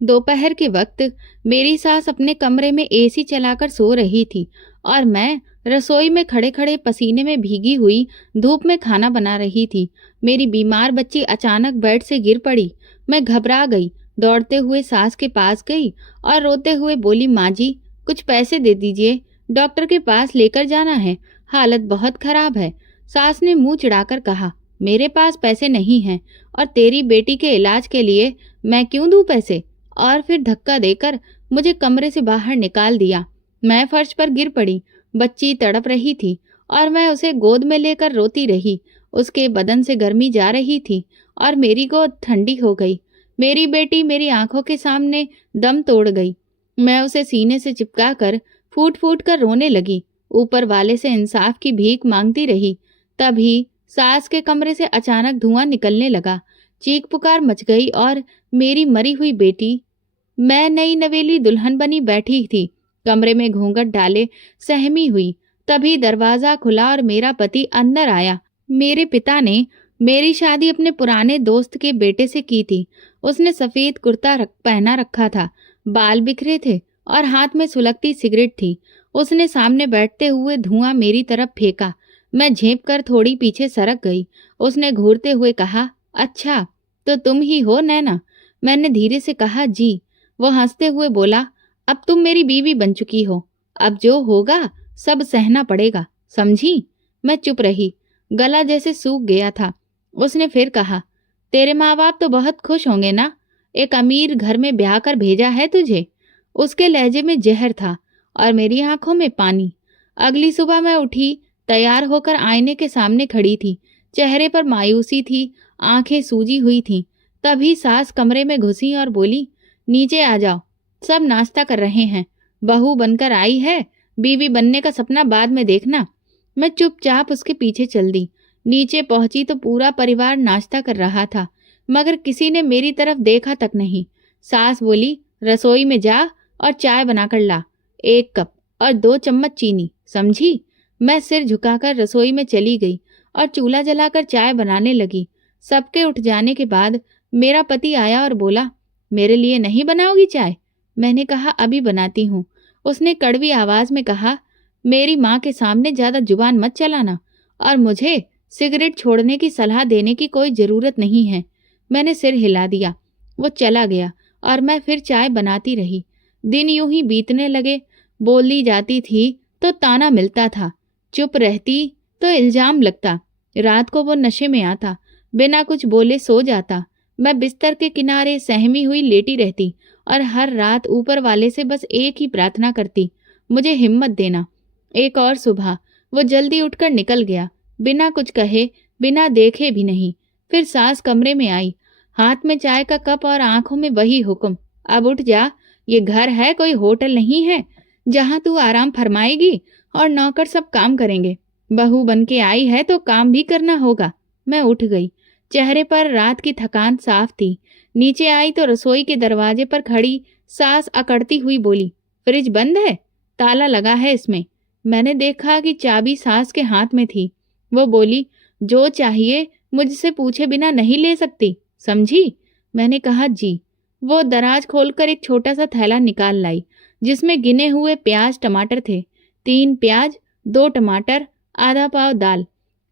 दोपहर के वक्त मेरी सास अपने कमरे में एसी चलाकर सो रही थी और मैं रसोई में खड़े खड़े पसीने में भीगी हुई धूप में खाना बना रही थी। मेरी बीमार बच्ची अचानक बेड से गिर पड़ी। मैं घबरा गई, दौड़ते हुए सास के पास गई और रोते हुए बोली, माँ जी कुछ पैसे दे दीजिए, डॉक्टर के पास लेकर जाना है, हालत बहुत खराब है। सास ने मुंह चिढ़ाकर कहा, मेरे पास पैसे नहीं हैं और तेरी बेटी के इलाज के लिए मैं क्यों दूं पैसे? और फिर धक्का देकर मुझे कमरे से बाहर निकाल दिया। मैं फर्श पर गिर पड़ी। बच्ची तड़प रही थी और मैं उसे गोद में लेकर रोती रही। उसके बदन से गर्मी जा रही थी और मेरी गोद ठंडी हो गई। मेरी बेटी मेरी आंखों के सामने दम तोड़ गई। मैं उसे सीने से चिपका कर फूट फूट कर रोने लगी। ऊपर वाले से इंसाफ की भीख मांगती रही। तभी सास के कमरे से अचानक धुआं निकलने लगा। चीख पुकार मच गई और मेरी मरी हुई बेटी, मैं नई नवेली दुल्हन बनी बैठी थी, कमरे में घूंघट डाले सहमी हुई। तभी दरवाजा खुला और मेरा पति अंदर आया। मेरे पिता ने मेरी शादी अपने पुराने दोस्त के बेटे से की थी। उसने सफेद कुर्ता पहना रखा था, बाल बिखरे थे और हाथ में सुलगती सिगरेट थी। उसने सामने बैठते हुए धुआं मेरी तरफ फेंका। मैं झेंप कर थोड़ी पीछे सरक गई। उसने घूरते हुए कहा, अच्छा तो तुम ही हो नैना? मैंने धीरे से कहा, जी। वो हंसते हुए बोला, अब तुम मेरी बीवी बन चुकी हो, अब जो होगा सब सहना पड़ेगा, समझी? मैं चुप रही, गला जैसे सूख गया था। उसने फिर कहा, तेरे माँ बाप तो बहुत खुश होंगे ना, एक अमीर घर में ब्याह कर भेजा है तुझे। उसके लहजे में जहर था और मेरी आंखों में पानी। अगली सुबह मैं उठी, तैयार होकर आईने के सामने खड़ी थी। चेहरे पर मायूसी थी, आंखें सूजी हुई थीं। तभी सास कमरे में घुसी और बोली, नीचे आ जाओ, सब नाश्ता कर रहे हैं। बहू बनकर आई है, बीवी बनने का सपना बाद में देखना। मैं चुपचाप उसके पीछे चल दी। नीचे पहुंची तो पूरा परिवार नाश्ता कर रहा था, मगर किसी ने मेरी तरफ देखा तक नहीं। सास बोली, रसोई में जा और चाय बनाकर ला, 1 कप और 2 चम्मच चीनी, समझी? मैं सिर झुकाकर रसोई में चली गई और चूल्हा जलाकर चाय बनाने लगी। सबके उठ जाने के बाद मेरा पति आया और बोला, मेरे लिए नहीं बनाओगी चाय? मैंने कहा, अभी बनाती हूँ। उसने कड़वी आवाज में कहा, मेरी माँ के सामने ज्यादा जुबान मत चलाना और मुझे सिगरेट छोड़ने की सलाह देने की कोई जरूरत नहीं है। मैंने सिर हिला दिया। वो चला गया और मैं फिर चाय बनाती रही। दिन यूं ही बीतने लगे। बोली जाती थी तो ताना मिलता था, चुप रहती तो इल्जाम लगता। रात को वो नशे में आता, बिना कुछ बोले सो जाता। मैं बिस्तर के किनारे सहमी हुई लेटी रहती और हर रात ऊपर वाले से बस एक ही प्रार्थना करती, मुझे हिम्मत देना। एक और सुबह वो जल्दी उठकर निकल गया, बिना कुछ कहे, बिना देखे भी नहीं। फिर सास कमरे में आई, हाथ में चाय का कप और आंखों में वही हुक्म, अब उठ जा, ये घर है, कोई होटल नहीं है जहां तू आराम फरमाएगी और नौकर सब काम करेंगे। बहू बन के आई है तो काम भी करना होगा। मैं उठ गई। चेहरे पर रात की थकान साफ थी। नीचे आई तो रसोई के दरवाजे पर खड़ी सास अकड़ती हुई बोली, फ्रिज बंद है, ताला लगा है इसमें। मैंने देखा कि चाबी सास के हाथ में थी। वो बोली, जो चाहिए मुझसे पूछे बिना नहीं ले सकती, समझी? मैंने कहा, जी। वो दराज खोलकर एक छोटा सा थैला निकाल लाई, जिसमें गिने हुए प्याज टमाटर थे। 3 प्याज, 2 टमाटर, आधा पाव दाल।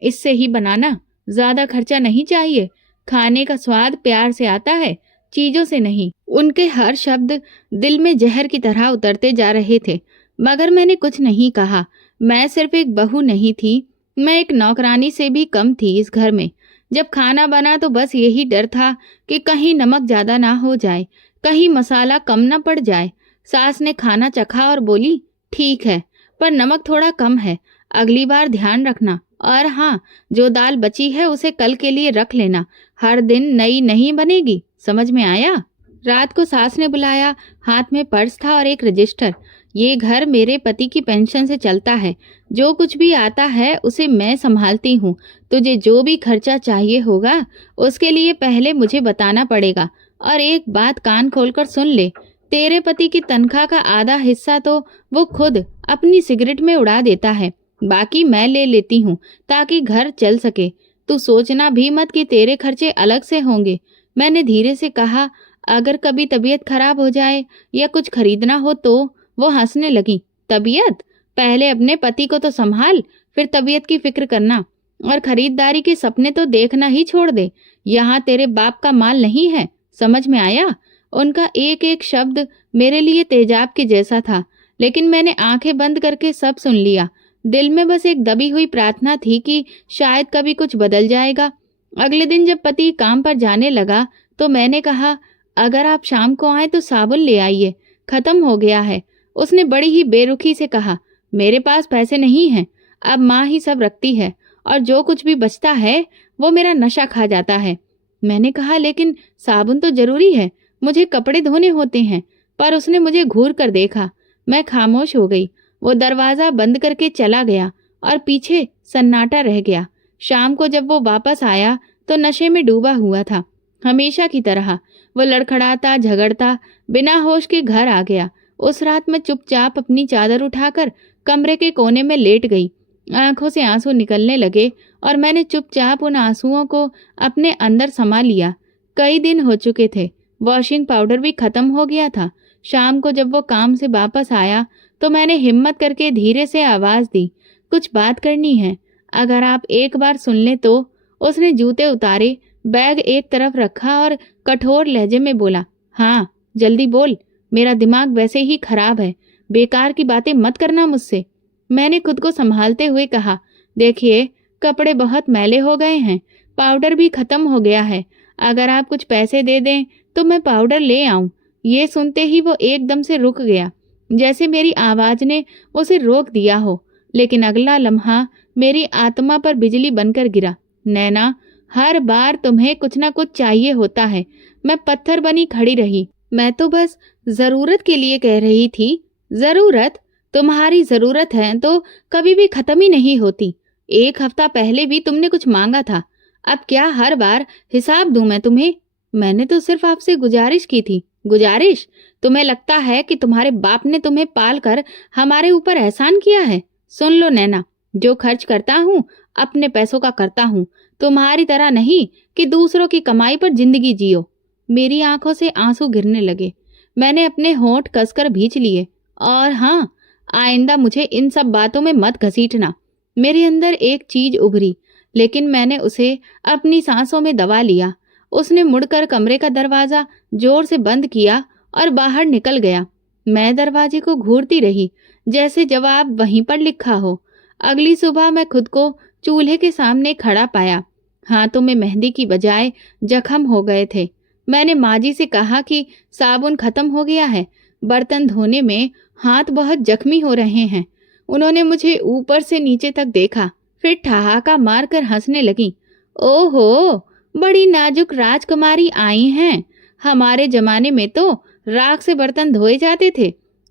इससे ही बनाना, ज्यादा खर्चा नहीं चाहिए। खाने का स्वाद प्यार से आता है, चीजों से नहीं। उनके हर शब्द दिल में जहर की तरह उतरते जा रहे थे, मगर मैंने कुछ नहीं कहा। मैं सिर्फ एक बहू नहीं थी, मैं एक नौकरानी से भी कम थी इस घर में। जब खाना बना तो बस यही डर था कि कहीं नमक ज्यादा ना हो जाए, कहीं मसाला कम ना पड़ जाए। सास ने खाना चखा और बोली, ठीक है, पर नमक थोड़ा कम है, अगली बार ध्यान रखना। और हाँ, जो दाल बची है उसे कल के लिए रख लेना, हर दिन नई नहीं बनेगी, समझ में आया? रात को सास ने बुलाया। हाथ में पर्स था और एक रजिस्टर। ये घर मेरे पति की पेंशन से चलता है, जो कुछ भी आता है उसे मैं संभालती हूँ। तुझे जो भी खर्चा चाहिए होगा उसके लिए पहले मुझे बताना पड़ेगा। और एक बात कान खोलकर सुन ले, तेरे पति की तनख्वाह का आधा हिस्सा तो वो खुद अपनी सिगरेट में उड़ा देता है, बाकी मैं ले लेती हूँ ताकि घर चल सके। तू सोचना भी मत कि तेरे खर्चे अलग से होंगे। मैंने धीरे से कहा, अगर कभी तबीयत खराब हो जाए या कुछ खरीदना हो तो। वो हंसने लगी। तबीयत? पहले अपने पति को तो संभाल, फिर तबीयत की फिक्र करना। और खरीदारी के सपने तो देखना ही छोड़ दे। यहाँ तेरे बाप का माल नहीं है, समझ में आया? उनका एक एक शब्द मेरे लिए तेजाब के जैसा था, लेकिन मैंने आंखें बंद करके सब सुन लिया। दिल में बस एक दबी हुई प्रार्थना थी कि शायद कभी कुछ बदल जाएगा। अगले दिन जब पति काम पर जाने लगा तो मैंने कहा, अगर आप शाम को आए तो साबुन ले आइए, खत्म हो गया है। उसने बड़ी ही बेरुखी से कहा, मेरे पास पैसे नहीं हैं, अब माँ ही सब रखती है और जो कुछ भी बचता है वो मेरा नशा खा जाता है। मैंने कहा, लेकिन साबुन तो जरूरी है, मुझे कपड़े धोने होते हैं। पर उसने मुझे घूर कर देखा। मैं खामोश हो गई। वो दरवाजा बंद करके चला गया और पीछे सन्नाटा रह गया। शाम को जब वो वापस आया तो नशे में डूबा हुआ था, हमेशा की तरह। वो लड़खड़ाता झगड़ता बिना होश के घर आ गया। उस रात मैं चुपचाप अपनी चादर उठाकर कमरे के कोने में लेट गई। आंखों से आंसू निकलने लगे और मैंने चुपचाप उन आंसुओं को अपने अंदर समा लिया। कई दिन हो चुके थे, वॉशिंग पाउडर भी खत्म हो गया था। शाम को जब वो काम से वापस आया तो मैंने हिम्मत करके धीरे से आवाज दी, कुछ बात करनी है, अगर आप एक बार सुन लें तो। उसने जूते उतारे, बैग एक तरफ रखा और कठोर लहजे में बोला, हाँ जल्दी बोल, मेरा दिमाग वैसे ही खराब है, बेकार की बातें मत करना मुझसे। मैंने खुद को संभालते हुए कहा, देखिए कपड़े बहुत मैले हो गए हैं, पाउडर भी खत्म हो गया है, अगर आप कुछ पैसे दे दें तो मैं पाउडर ले आऊं। ये सुनते ही वो एकदम से रुक गया, जैसे मेरी आवाज ने उसे रोक दिया हो। लेकिन अगला लम्हा मेरी आत्मा पर बिजली बनकर गिरा। नैना, हर बार तुम्हें कुछ ना कुछ चाहिए होता है। मैं पत्थर बनी खड़ी रही। मैं तो बस जरूरत के लिए कह रही थी। जरूरत? तुम्हारी जरूरत है तो कभी भी खत्म ही नहीं होती। एक हफ्ता पहले भी तुमने कुछ मांगा था, अब क्या हर बार हिसाब दूं मैं तुम्हें? मैंने तो सिर्फ आपसे गुजारिश की थी। गुजारिश? तुम्हें लगता है कि तुम्हारे बाप ने तुम्हें पाल कर हमारे ऊपर एहसान किया है? सुन लो नैना, जो खर्च करता हूँ अपने पैसों का करता हूँ, तुम्हारी तरह नहीं कि दूसरों की कमाई पर जिंदगी जियो। मेरी आंखों से आंसू गिरने लगे। मैंने अपने होंठ कसकर भींच लिए। और हाँ, आइंदा मुझे इन सब बातों में मत घसीटना। मेरे अंदर एक चीज उभरी, लेकिन मैंने उसे अपनी सांसों में दबा लिया। उसने मुड़कर कमरे का दरवाजा जोर से बंद किया और बाहर निकल गया। मैं दरवाजे को घूरती रही, जैसे जवाब वहीं पर लिखा हो। अगली सुबह मैं खुद को चूल्हे के सामने खड़ा पाया। हाथों में मेहंदी की बजाय जख्म हो गए थे। मैंने माँ जी से कहा कि साबुन खत्म हो गया है, बर्तन धोने में हाथ बहुत जख्मी हो रहे हैं। उन्होंने मुझे ऊपर से नीचे तक देखा, फिर ठहाका मारकर हंसने लगी। ओहो, बड़ी नाजुक राजकुमारी आई हैं। हमारे जमाने में तो राख से बर्तन धोए जाते थे,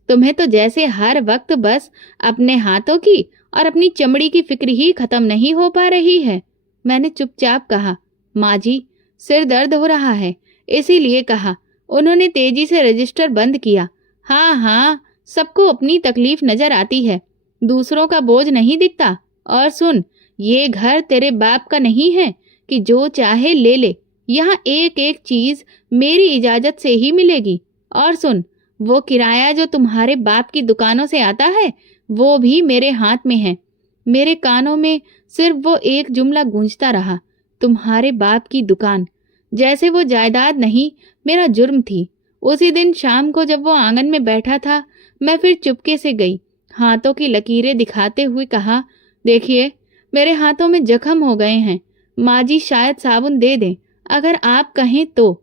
तुम्हें तो जैसे हर वक्त बस अपने हाथों की और अपनी चमड़ी की फिक्र ही खत्म नहीं हो पा रही है। मैंने चुपचाप कहा, माँ जी सिर दर्द हो रहा है, इसीलिए कहा। उन्होंने तेजी से रजिस्टर बंद किया। हाँ हाँ, सबको अपनी तकलीफ नजर आती है, दूसरों का बोझ नहीं दिखता। और सुन, ये घर तेरे बाप का नहीं है कि जो चाहे ले ले। यहाँ एक एक चीज मेरी इजाजत से ही मिलेगी। और सुन, वो किराया जो तुम्हारे बाप की दुकानों से आता है वो भी मेरे हाथ में है। मेरे कानों में सिर्फ वो एक जुमला गूंजता रहा, तुम्हारे बाप की दुकान, जैसे वो जायदाद नहीं मेरा जुर्म थी। उसी दिन शाम को जब वो आंगन में बैठा था, मैं फिर चुपके से गई, हाथों की लकीरें दिखाते हुए कहा, देखिए मेरे हाथों में जख्म हो गए हैं, माँ जी शायद साबुन दे दें, अगर आप कहें तो।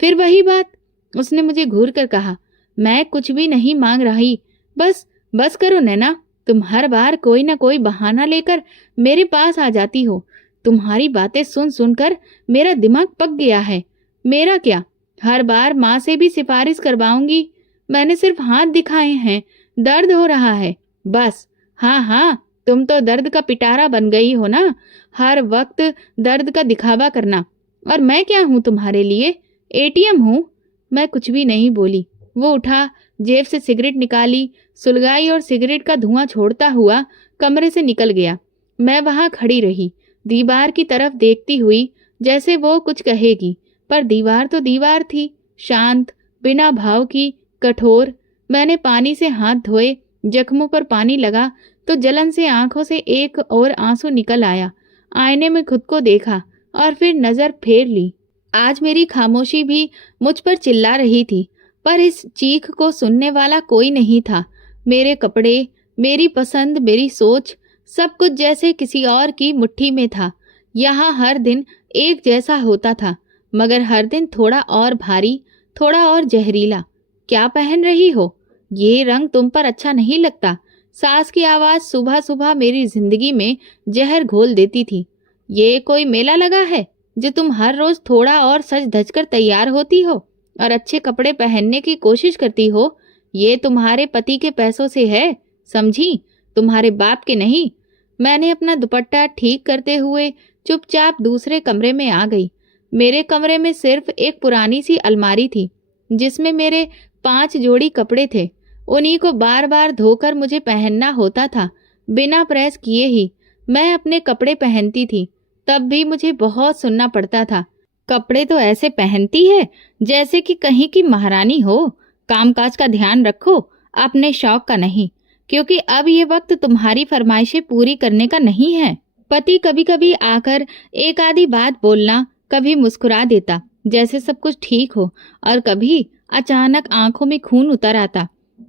फिर वही बात, उसने मुझे घूर कर कहा, मैं कुछ भी नहीं मांग रही, बस बस करो नैना, तुम हर बार कोई ना कोई बहाना लेकर मेरे पास आ जाती हो। तुम्हारी बातें सुन सुनकर मेरा दिमाग पक गया है। मेरा क्या, हर बार माँ से भी सिफारिश करवाऊंगी। मैंने सिर्फ हाथ दिखाए हैं, दर्द हो रहा है बस। हाँ हाँ, तुम तो दर्द का पिटारा बन गई हो ना, हर वक्त दर्द का दिखावा करना। और मैं क्या हूँ तुम्हारे लिए, एटीएम हूँ? मैं कुछ भी नहीं बोली। वो उठा, जेब से सिगरेट निकाली, सुलगाई और सिगरेट का धुआं छोड़ता हुआ कमरे से निकल गया। मैं वहां खड़ी रही, दीवार की तरफ देखती हुई, जैसे वो कुछ कहेगी, पर दीवार तो दीवार थी, शांत, बिना भाव की, कठोर। मैंने पानी से हाथ धोए, जख्मों पर पानी लगा तो जलन से आंखों से एक और आंसू निकल आया। आईने में खुद को देखा और फिर नजर फेर ली। आज मेरी खामोशी भी मुझ पर चिल्ला रही थी, पर इस चीख को सुनने वाला कोई नहीं था। मेरे कपड़े, मेरी पसंद, मेरी सोच, सब कुछ जैसे किसी और की मुट्ठी में था। यहाँ हर दिन एक जैसा होता था, मगर हर दिन थोड़ा और भारी, थोड़ा और जहरीला। क्या पहन रही हो? ये रंग तुम पर अच्छा नहीं लगता। सास की आवाज सुबह सुबह मेरी जिंदगी में जहर घोल देती थी। ये कोई मेला लगा है जो तुम हर रोज थोड़ा और सज धज कर तैयार होती हो और अच्छे कपड़े पहनने की कोशिश करती हो? ये तुम्हारे पति के पैसों से है, समझी? तुम्हारे बाप के नहीं। मैंने अपना दुपट्टा ठीक करते हुए चुपचाप दूसरे कमरे में आ गई। मेरे कमरे में सिर्फ एक पुरानी सी अलमारी थी जिसमें मेरे 5 जोड़ी कपड़े थे। उन्हीं को बार बार धोकर मुझे पहनना होता था, बिना प्रेस किए ही। मैं अपने कपड़े पहनती थी, तब भी मुझे बहुत सुनना पड़ता था। कपड़े तो ऐसे पहनती है जैसे कि कहीं की महारानी हो। कामकाज का ध्यान रखो, अपने शौक का नहीं, क्योंकि अब ये वक्त तुम्हारी फरमाइशें पूरी करने का नहीं है। पति कभी कभी आकर एक आधी बात बोलना, कभी मुस्कुरा देता जैसे सब कुछ ठीक हो, और कभी अचानक आंखों में खून उतर आता।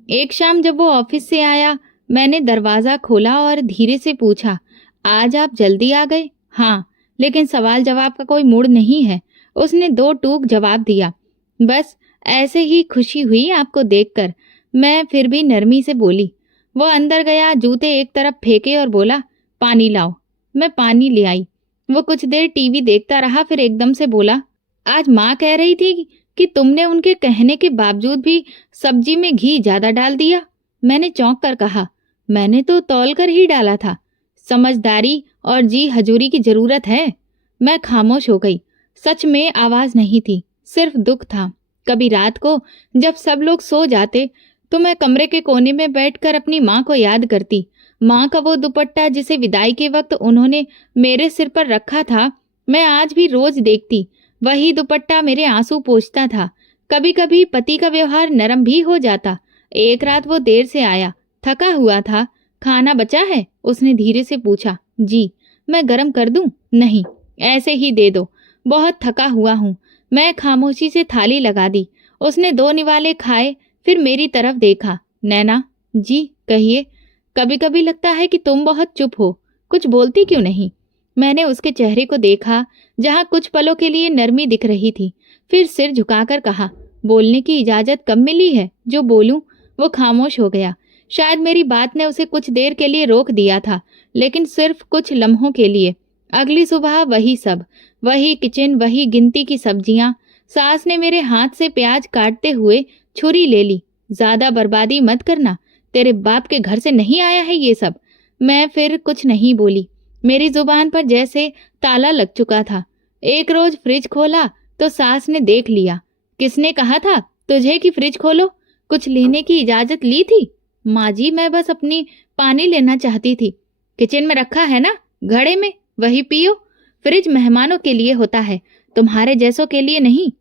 एक शाम जब वो ऑफिस से आया, मैंने दरवाजा खोला और धीरे से पूछा, आज आप जल्दी आ गए? हाँ, लेकिन सवाल जवाब का कोई मूड नहीं है। उसने 2 टूक जवाब दिया। बस ऐसे ही खुशी हुई आपको देखकर। मैं फिर भी नरमी से बोली। वो अंदर गया, जूते एक तरफ फेंके और बोला, पानी लाओ। मैं पानी ले आई। वो कुछ देर टीवी देखता रहा, फिर एकदम से बोला, आज माँ कह रही थी कि तुमने उनके कहने के बावजूद भी सब्जी में घी ज्यादा डाल दिया। मैंने चौंक कर कहा, मैंने तो तौल कर ही डाला था। समझदारी और जी हजूरी की जरूरत है। मैं खामोश हो गई। सच में आवाज नहीं थी, सिर्फ दुख था। कभी रात को जब सब लोग सो जाते तो मैं कमरे के कोने में बैठकर अपनी माँ को याद करती। माँ का वो दुपट्टा जिसे विदाई के वक्त उन्होंने मेरे सिर पर रखा था, मैं आज भी रोज देखती। वही दुपट्टा मेरे आंसू पोंछता था। कभी कभी पति का व्यवहार नरम भी हो जाता। एक रात वो देर से आया, थका हुआ था। खाना बचा है? उसने धीरे से पूछा। जी। मैं गरम कर दूं? नहीं, ऐसे ही दे दो, बहुत थका हुआ हूँ। मैं खामोशी से थाली लगा दी। उसने 2 निवाले खाए, फिर मेरी तरफ देखा। नैना। जी कहिए। कभी कभी लगता है कि तुम बहुत चुप हो, कुछ बोलती क्यों नहीं? मैंने उसके चेहरे को देखा, जहाँ कुछ पलों के लिए नरमी दिख रही थी, फिर सिर झुकाकर कहा, बोलने की इजाजत कब मिली है जो बोलूं? वो खामोश हो गया। शायद मेरी बात ने उसे कुछ देर के लिए रोक दिया था, लेकिन सिर्फ कुछ लम्हों के लिए। अगली सुबह वही सब, वही किचन, वही गिनती की सब्जियां। सास ने मेरे हाथ से प्याज काटते हुए छुरी ले ली। ज्यादा बर्बादी मत करना, तेरे बाप के घर से नहीं आया है ये सब। मैं फिर कुछ नहीं बोली। मेरी जुबान पर जैसे ताला लग चुका था। एक रोज फ्रिज खोला तो सास ने देख लिया। किसने कहा था तुझे कि फ्रिज खोलो? कुछ लेने की इजाजत ली थी? माँ जी, मैं बस अपनी पानी लेना चाहती थी। किचन में रखा है ना, घड़े में, वही पियो। फ्रिज मेहमानों के लिए होता है, तुम्हारे जैसों के लिए नहीं।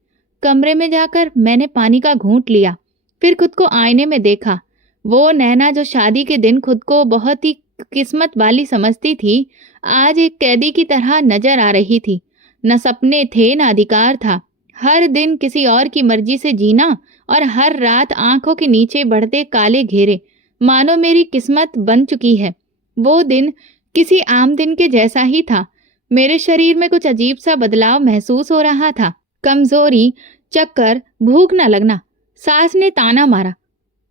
कमरे में जाकर मैंने पानी का घूंट लिया, फिर खुद को आईने में देखा। वो नैना जो शादी के दिन खुद को बहुत ही किस्मत वाली समझती थी, आज एक कैदी की तरह नजर आ रही थी। न सपने थे, न अधिकार था। हर दिन किसी और की मर्जी से जीना, और हर रात आंखों के नीचे बढ़ते काले घेरे, मानो मेरी किस्मत बन चुकी है। वो दिन किसी आम दिन के जैसा ही था। मेरे शरीर में कुछ अजीब सा बदलाव महसूस हो रहा था। कमजोरी, चक्कर, भूख न लगना। सास ने ताना मारा,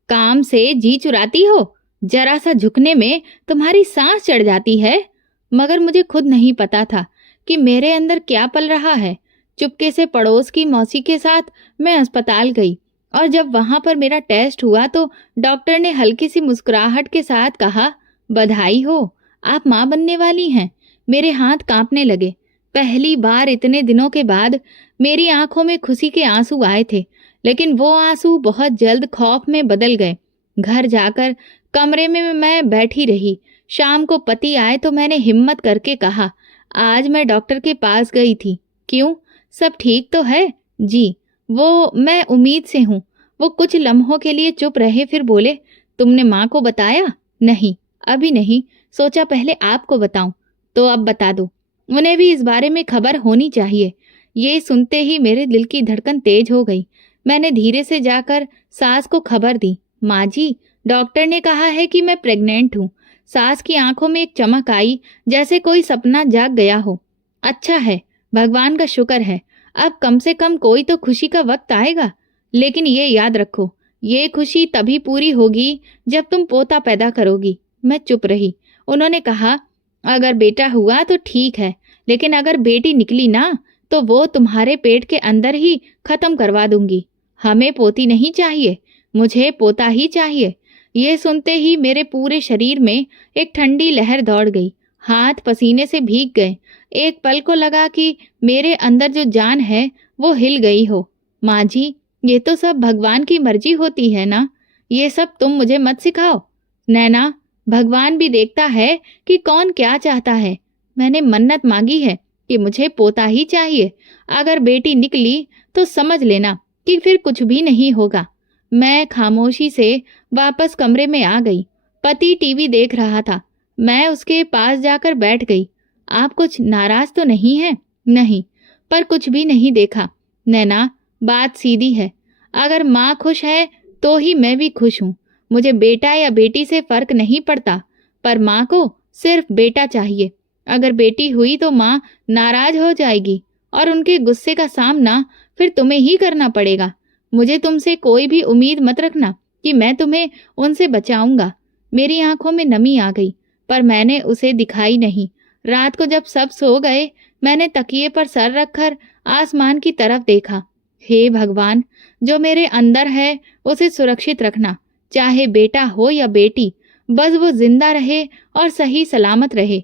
काम से जी चुराती हो? जरा सा झुकने में तुम्हारी सांस चढ़ जाती है। मगर मुझे खुद नहीं पता था कि मेरे अंदर क्या पल रहा है। चुपके से पड़ोस की मौसी के साथ मैं अस्पताल गई, और जब वहां पर मेरा टेस्ट हुआ तो डॉक्टर ने हल्की सी मुस्कुराहट के साथ कहा, बधाई हो, आप माँ बनने वाली हैं। मेरे हाथ कांपने लगे। पहली बार इतने दिनों के बाद मेरी आंखों में खुशी के आंसू आए थे, लेकिन वो आंसू बहुत जल्द खौफ में बदल गए। घर जाकर कमरे में मैं बैठी रही। शाम को पति आए तो मैंने हिम्मत करके कहा, आज मैं डॉक्टर के पास गई थी। क्यों, सब ठीक तो है? जी। वो मैं उम्मीद से हूँ। वो कुछ लम्हों के लिए चुप रहे, फिर बोले, तुमने माँ को बताया? नहीं, अभी नहीं, सोचा पहले आपको बताऊं। तो अब बता दो, उन्हें भी इस बारे में खबर होनी चाहिए। ये सुनते ही मेरे दिल की धड़कन तेज हो गई। मैंने धीरे से जाकर सास को खबर दी। माँ जी, डॉक्टर ने कहा है कि मैं प्रेग्नेंट हूँ। सास की आंखों में एक चमक आई, जैसे कोई सपना जाग गया हो। अच्छा है, भगवान का शुक्र है, अब कम से कम कोई तो खुशी का वक्त आएगा। लेकिन ये याद रखो, ये खुशी तभी पूरी होगी जब तुम पोता पैदा करोगी। मैं चुप रही। उन्होंने कहा, अगर बेटा हुआ तो ठीक है, लेकिन अगर बेटी निकली ना, तो वो तुम्हारे पेट के अंदर ही खत्म करवा दूंगी। हमें पोती नहीं चाहिए, मुझे पोता ही चाहिए। ये सुनते ही मेरे पूरे शरीर में एक ठंडी लहर दौड़ गई, हाथ पसीने से भीग गए। एक पल को लगा कि मेरे अंदर जो जान है वो हिल गई हो। माँ जी, ये तो सब भगवान की मर्जी होती है ना, ये सब तुम मुझे मत सिखाओ। नैना, भगवान भी देखता है कि कौन क्या चाहता है। मैंने मन्नत मांगी है कि मुझे पोता ही चाहिए। अगर बेटी निकली तो समझ लेना कि फिर कुछ भी नहीं होगा। मैं खामोशी से वापस कमरे में आ गई। पति टीवी देख रहा था। मैं उसके पास जाकर बैठ गई। आप कुछ नाराज तो नहीं हैं? नहीं, पर कुछ भी नहीं देखा। नैना, बात सीधी है। अगर माँ खुश है तो ही मैं भी खुश हूँ। मुझे बेटा या बेटी से फर्क नहीं पड़ता, पर माँ को सिर्फ बेटा चाहिए। अगर बेटी हुई तो माँ नाराज हो जाएगी और उनके गुस्से का सामना फिर तुम्हें ही करना पड़ेगा। मुझे तुमसे कोई भी उम्मीद मत रखना कि मैं तुम्हें उनसे बचाऊंगा। मेरी आंखों में नमी आ गई, पर मैंने उसे दिखाई नहीं। रात को जब सब सो गए, मैंने तकिए पर सर रखकर आसमान की तरफ देखा। हे भगवान, जो मेरे अंदर है उसे सुरक्षित रखना, चाहे बेटा हो या बेटी, बस वो जिंदा रहे और सही सलामत रहे।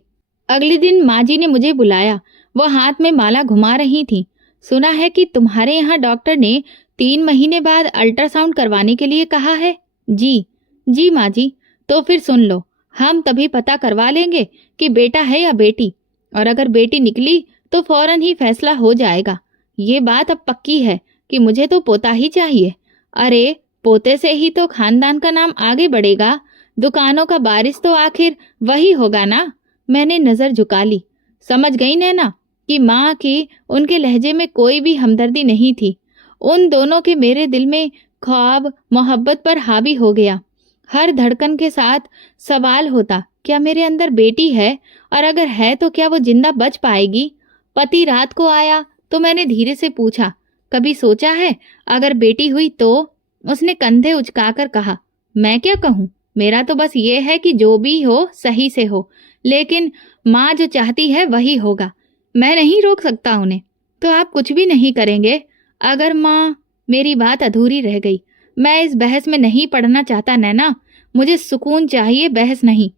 अगले दिन माँ जी ने मुझे बुलाया। वो हाथ में माला घुमा रही थी। सुना है कि तुम्हारे यहाँ डॉक्टर ने 3 महीने बाद अल्ट्रासाउंड करवाने के लिए कहा है। जी, जी माँ जी। तो फिर सुन लो, हम तभी पता करवा लेंगे कि बेटा है या बेटी, और अगर बेटी निकली तो फौरन ही फैसला हो जाएगा। ये बात अब पक्की है कि मुझे तो पोता ही चाहिए। अरे, पोते से ही तो खानदान का नाम आगे बढ़ेगा। दुकानों का बारिश तो आखिर वही होगा ना। मैंने नजर झुका ली। समझ गई नैना कि माँ की उनके लहजे में कोई भी हमदर्दी नहीं थी। उन दोनों के मेरे दिल में ख्वाब मोहब्बत पर हावी हो गया। हर धड़कन के साथ सवाल होता, क्या मेरे अंदर बेटी है, और अगर है तो क्या वो जिंदा बच पाएगी। पति रात को आया तो मैंने धीरे से पूछा, कभी सोचा है अगर बेटी हुई तो? उसने कंधे उचकाकर कहा, मैं क्या कहूँ, मेरा तो बस ये है कि जो भी हो सही से हो, लेकिन माँ जो चाहती है वही होगा। मैं नहीं रोक सकता उन्हें। तो आप कुछ भी नहीं करेंगे अगर माँ? मेरी बात अधूरी रह गई। मैं इस बहस में नहीं पड़ना चाहता नैना, मुझे सुकून चाहिए, बहस नहीं।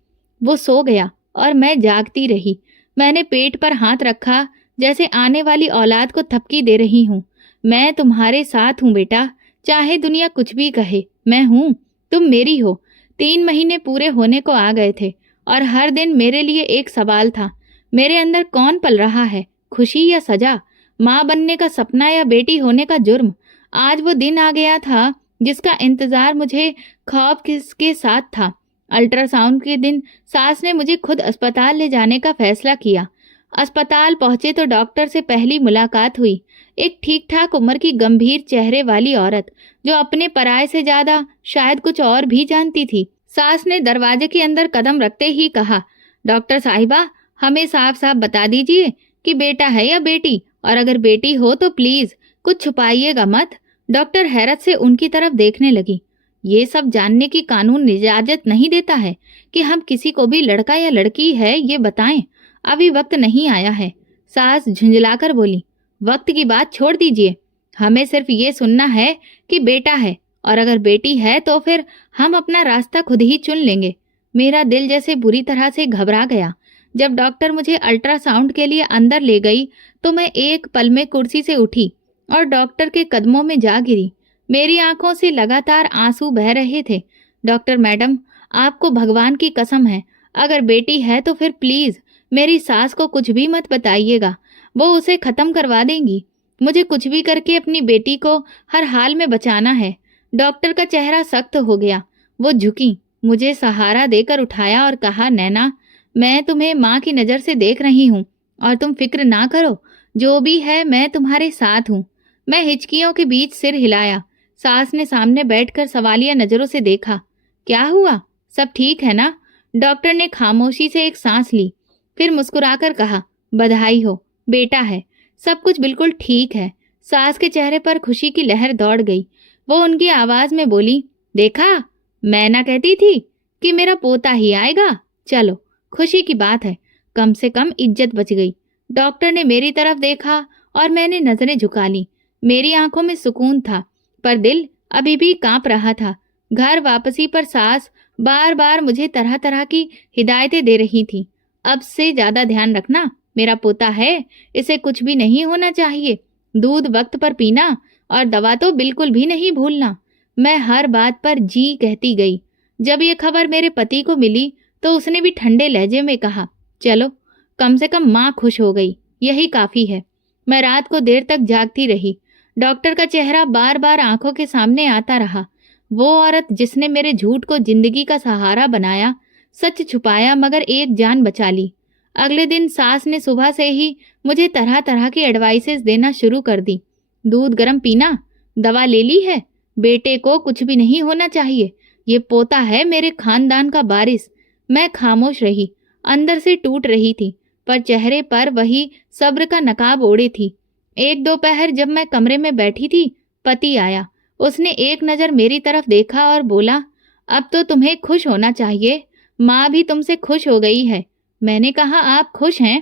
वो सो गया और मैं जागती रही। मैंने पेट पर हाथ रखा, जैसे आने वाली औलाद को थपकी दे रही हूँ। मैं तुम्हारे साथ हूँ बेटा, चाहे दुनिया कुछ भी कहे, मैं हूँ, तुम मेरी हो। 3 महीने पूरे होने को आ गए थे और हर दिन मेरे लिए एक सवाल था, मेरे अंदर कौन पल रहा है, खुशी या सजा, माँ बनने का सपना या बेटी होने का जुर्म। आज वो दिन आ गया था जिसका इंतजार मुझे ख्वाब किसके साथ था। अल्ट्रासाउंड के दिन सास ने मुझे खुद अस्पताल ले जाने का फैसला किया। अस्पताल पहुंचे तो डॉक्टर से पहली मुलाकात हुई। एक ठीक ठाक उम्र की गंभीर चेहरे वाली औरत, जो अपने पराये से ज्यादा शायद कुछ और भी जानती थी। सास ने दरवाजे के अंदर कदम रखते ही कहा, डॉक्टर साहिबा, हमें साफ साफ बता दीजिए कि बेटा है या बेटी, और अगर बेटी हो तो प्लीज कुछ छुपाइएगा मत। डॉक्टर हैरत से उनकी तरफ देखने लगी। ये सब जानने की कानून इजाजत नहीं देता है कि हम किसी को भी लड़का या लड़की है ये बताएं। अभी वक्त नहीं आया है। सास झुंझलाकर बोली, वक्त की बात छोड़ दीजिए, हमें सिर्फ ये सुनना है कि बेटा है, और अगर बेटी है तो फिर हम अपना रास्ता खुद ही चुन लेंगे। मेरा दिल जैसे बुरी तरह से घबरा गया। जब डॉक्टर मुझे अल्ट्रासाउंड के लिए अंदर ले गई तो मैं एक पल में कुर्सी से उठी और डॉक्टर के कदमों में जा गिरी। मेरी आंखों से लगातार आंसू बह रहे थे। डॉक्टर मैडम, आपको भगवान की कसम है, अगर बेटी है तो फिर प्लीज मेरी सास को कुछ भी मत बताइएगा, वो उसे खत्म करवा देंगी। मुझे कुछ भी करके अपनी बेटी को हर हाल में बचाना है। डॉक्टर का चेहरा सख्त हो गया। वो झुकी, मुझे सहारा देकर उठाया और कहा, नैना, मैं तुम्हें माँ की नज़र से देख रही हूँ और तुम फिक्र ना करो, जो भी है मैं तुम्हारे साथ हूँ। मैं हिचकियों के बीच सिर हिलाया। सास ने सामने बैठकर सवालिया नज़रों से देखा। क्या हुआ, सब ठीक है ना? डॉक्टर ने खामोशी से एक सांस ली, फिर मुस्कुराकर कहा, बधाई हो, बेटा है, सब कुछ बिल्कुल ठीक है। सास के चेहरे पर खुशी की लहर दौड़ गई। वो उनकी आवाज में बोली, देखा, मैं ना कहती थी कि मेरा पोता ही आएगा। चलो, खुशी की बात है, कम से कम इज्जत बच गई। डॉक्टर ने मेरी तरफ देखा और मैंने नजरें झुका ली। मेरी आंखों में सुकून था, पर दिल अभी भी कांप रहा था। घर वापसी पर सास बार बार मुझे तरह तरह की हिदायतें दे रही थी। अब से ज्यादा ध्यान रखना, मेरा पोता है, इसे कुछ भी नहीं होना चाहिए। दूध वक्त पर पीना और दवा तो बिल्कुल भी नहीं भूलना। मैं हर बात पर जी कहती गई। जब ये खबर मेरे पति को मिली तो उसने भी ठंडे लहजे में कहा, चलो, कम से कम माँ खुश हो गई, यही काफी है। मैं रात को देर तक जागती रही। डॉक्टर का चेहरा बार बार आंखों के सामने आता रहा। वो औरत जिसने मेरे झूठ को जिंदगी का सहारा बनाया, सच छुपाया मगर एक जान बचा ली। अगले दिन सास ने सुबह से ही मुझे तरह तरह की एडवाइसेस देना शुरू कर दी। दूध गर्म पीना, दवा ले ली है, बेटे को कुछ भी नहीं होना चाहिए, ये पोता है मेरे खानदान का वारिस। मैं खामोश रही, अंदर से टूट रही थी, पर चेहरे पर वही सब्र का नकाब ओढ़े थी। एक दोपहर जब मैं कमरे में बैठी थी, पति आया। उसने एक नज़र मेरी तरफ देखा और बोला, अब तो तुम्हें खुश होना चाहिए, माँ भी तुमसे खुश हो गई है। मैंने कहा, आप खुश हैं?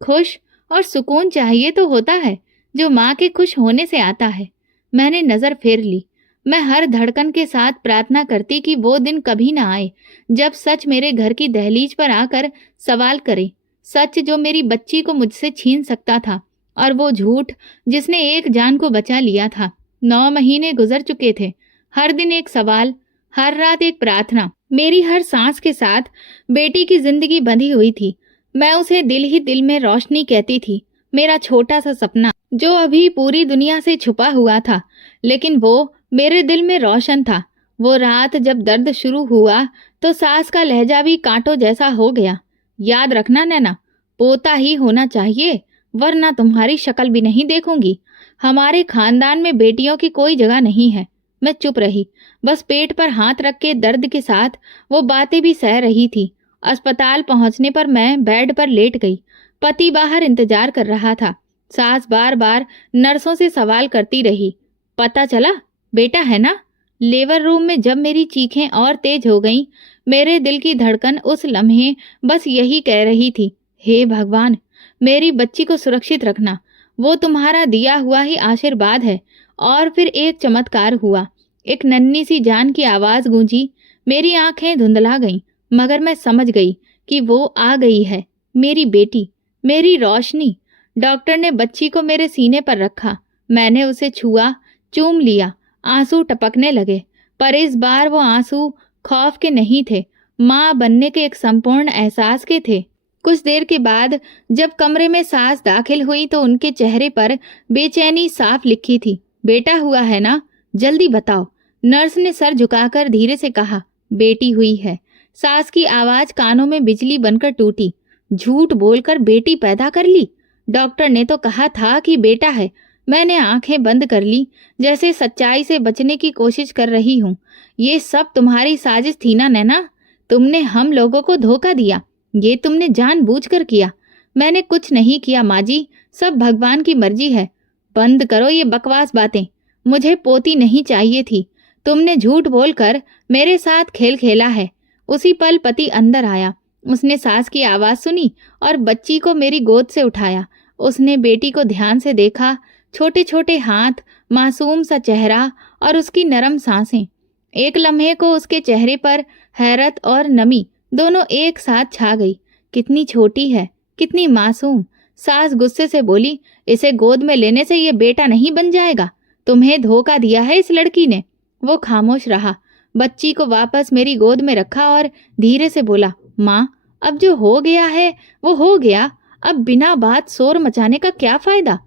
खुश और सुकून चाहिए तो होता है, जो माँ के खुश होने से आता है। मैंने नज़र फेर ली। मैं हर धड़कन के साथ प्रार्थना करती कि वो दिन कभी ना आए जब सच मेरे घर की दहलीज पर आकर सवाल करे। सच जो मेरी बच्ची को मुझसे छीन सकता था, और वो झूठ जिसने एक जान को बचा लिया था। 9 महीने गुजर चुके थे। हर दिन एक सवाल, हर रात एक प्रार्थना। मेरी हर सांस के साथ बेटी की जिंदगी बंधी हुई थी। मैं उसे दिल ही दिल में रोशनी कहती थी, मेरा छोटा सा सपना जो अभी पूरी दुनिया से छुपा हुआ था, लेकिन वो मेरे दिल में रोशन था। वो रात जब दर्द शुरू हुआ तो सास का लहजा भी कांटों जैसा हो गया। याद रखना नैना, पोता ही होना चाहिए, वरना तुम्हारी शक्ल भी नहीं देखूंगी। हमारे खानदान में बेटियों की कोई जगह नहीं है। मैं चुप रही, बस पेट पर हाथ रख के दर्द के साथ वो बातें भी सह रही थी। अस्पताल पहुंचने पर मैं बेड पर लेट गई। पति बाहर इंतजार कर रहा था। सास बार बार नर्सों से सवाल करती रही, पता चला, बेटा है ना? लेबर रूम में जब मेरी चीखें और तेज हो गईं, मेरे दिल की धड़कन उस लम्हे बस यही कह रही थी, हे भगवान, मेरी बच्ची को सुरक्षित रखना, वो तुम्हारा दिया हुआ ही आशीर्वाद है। और फिर एक चमत्कार हुआ। एक नन्ही सी जान की आवाज गूंजी। मेरी आंखें धुंधला गईं, मगर मैं समझ गई कि वो आ गई है, मेरी बेटी, मेरी रोशनी। डॉक्टर ने बच्ची को मेरे सीने पर रखा। मैंने उसे छुआ, चूम लिया। आंसू टपकने लगे, पर इस बार वो आंसू खौफ के नहीं थे, माँ बनने के एक संपूर्ण एहसास के थे। कुछ देर के बाद जब कमरे में सास दाखिल हुई तो उनके चेहरे पर बेचैनी साफ लिखी थी। बेटा हुआ है ना? जल्दी बताओ। नर्स ने सर झुकाकर धीरे से कहा, बेटी हुई है। सास की आवाज कानों में बिजली बनकर टूटी। झूठ बोलकर बेटी पैदा कर ली? डॉक्टर ने तो कहा था कि बेटा है। मैंने आंखें बंद कर ली, जैसे सच्चाई से बचने की कोशिश कर रही हूँ। ये सब तुम्हारी साजिश थी ना नैना? तुमने हम लोगों को धोखा दिया, ये तुमने जानबूझकर किया। मैंने कुछ नहीं किया माँ जी, सब भगवान की मर्जी है। बंद करो ये बकवास बातें, मुझे पोती नहीं चाहिए थी। तुमने झूठ बोलकर मेरे साथ खेल खेला है। उसी पल पति अंदर आया। उसने सास की आवाज सुनी और बच्ची को मेरी गोद से उठाया। उसने बेटी को ध्यान से देखा, छोटे छोटे हाथ, मासूम सा चेहरा और उसकी नरम सांसें। एक लम्हे को उसके चेहरे पर हैरत और नमी दोनों एक साथ छा गई। कितनी छोटी है, कितनी मासूम। सास गुस्से से बोली, इसे गोद में लेने से ये बेटा नहीं बन जाएगा। तुम्हें धोखा दिया है इस लड़की ने। वो खामोश रहा। बच्ची को वापस मेरी गोद में रखा और धीरे से बोला, माँ, अब जो हो गया है वो हो गया। अब बिना बात शोर मचाने का क्या फायदा?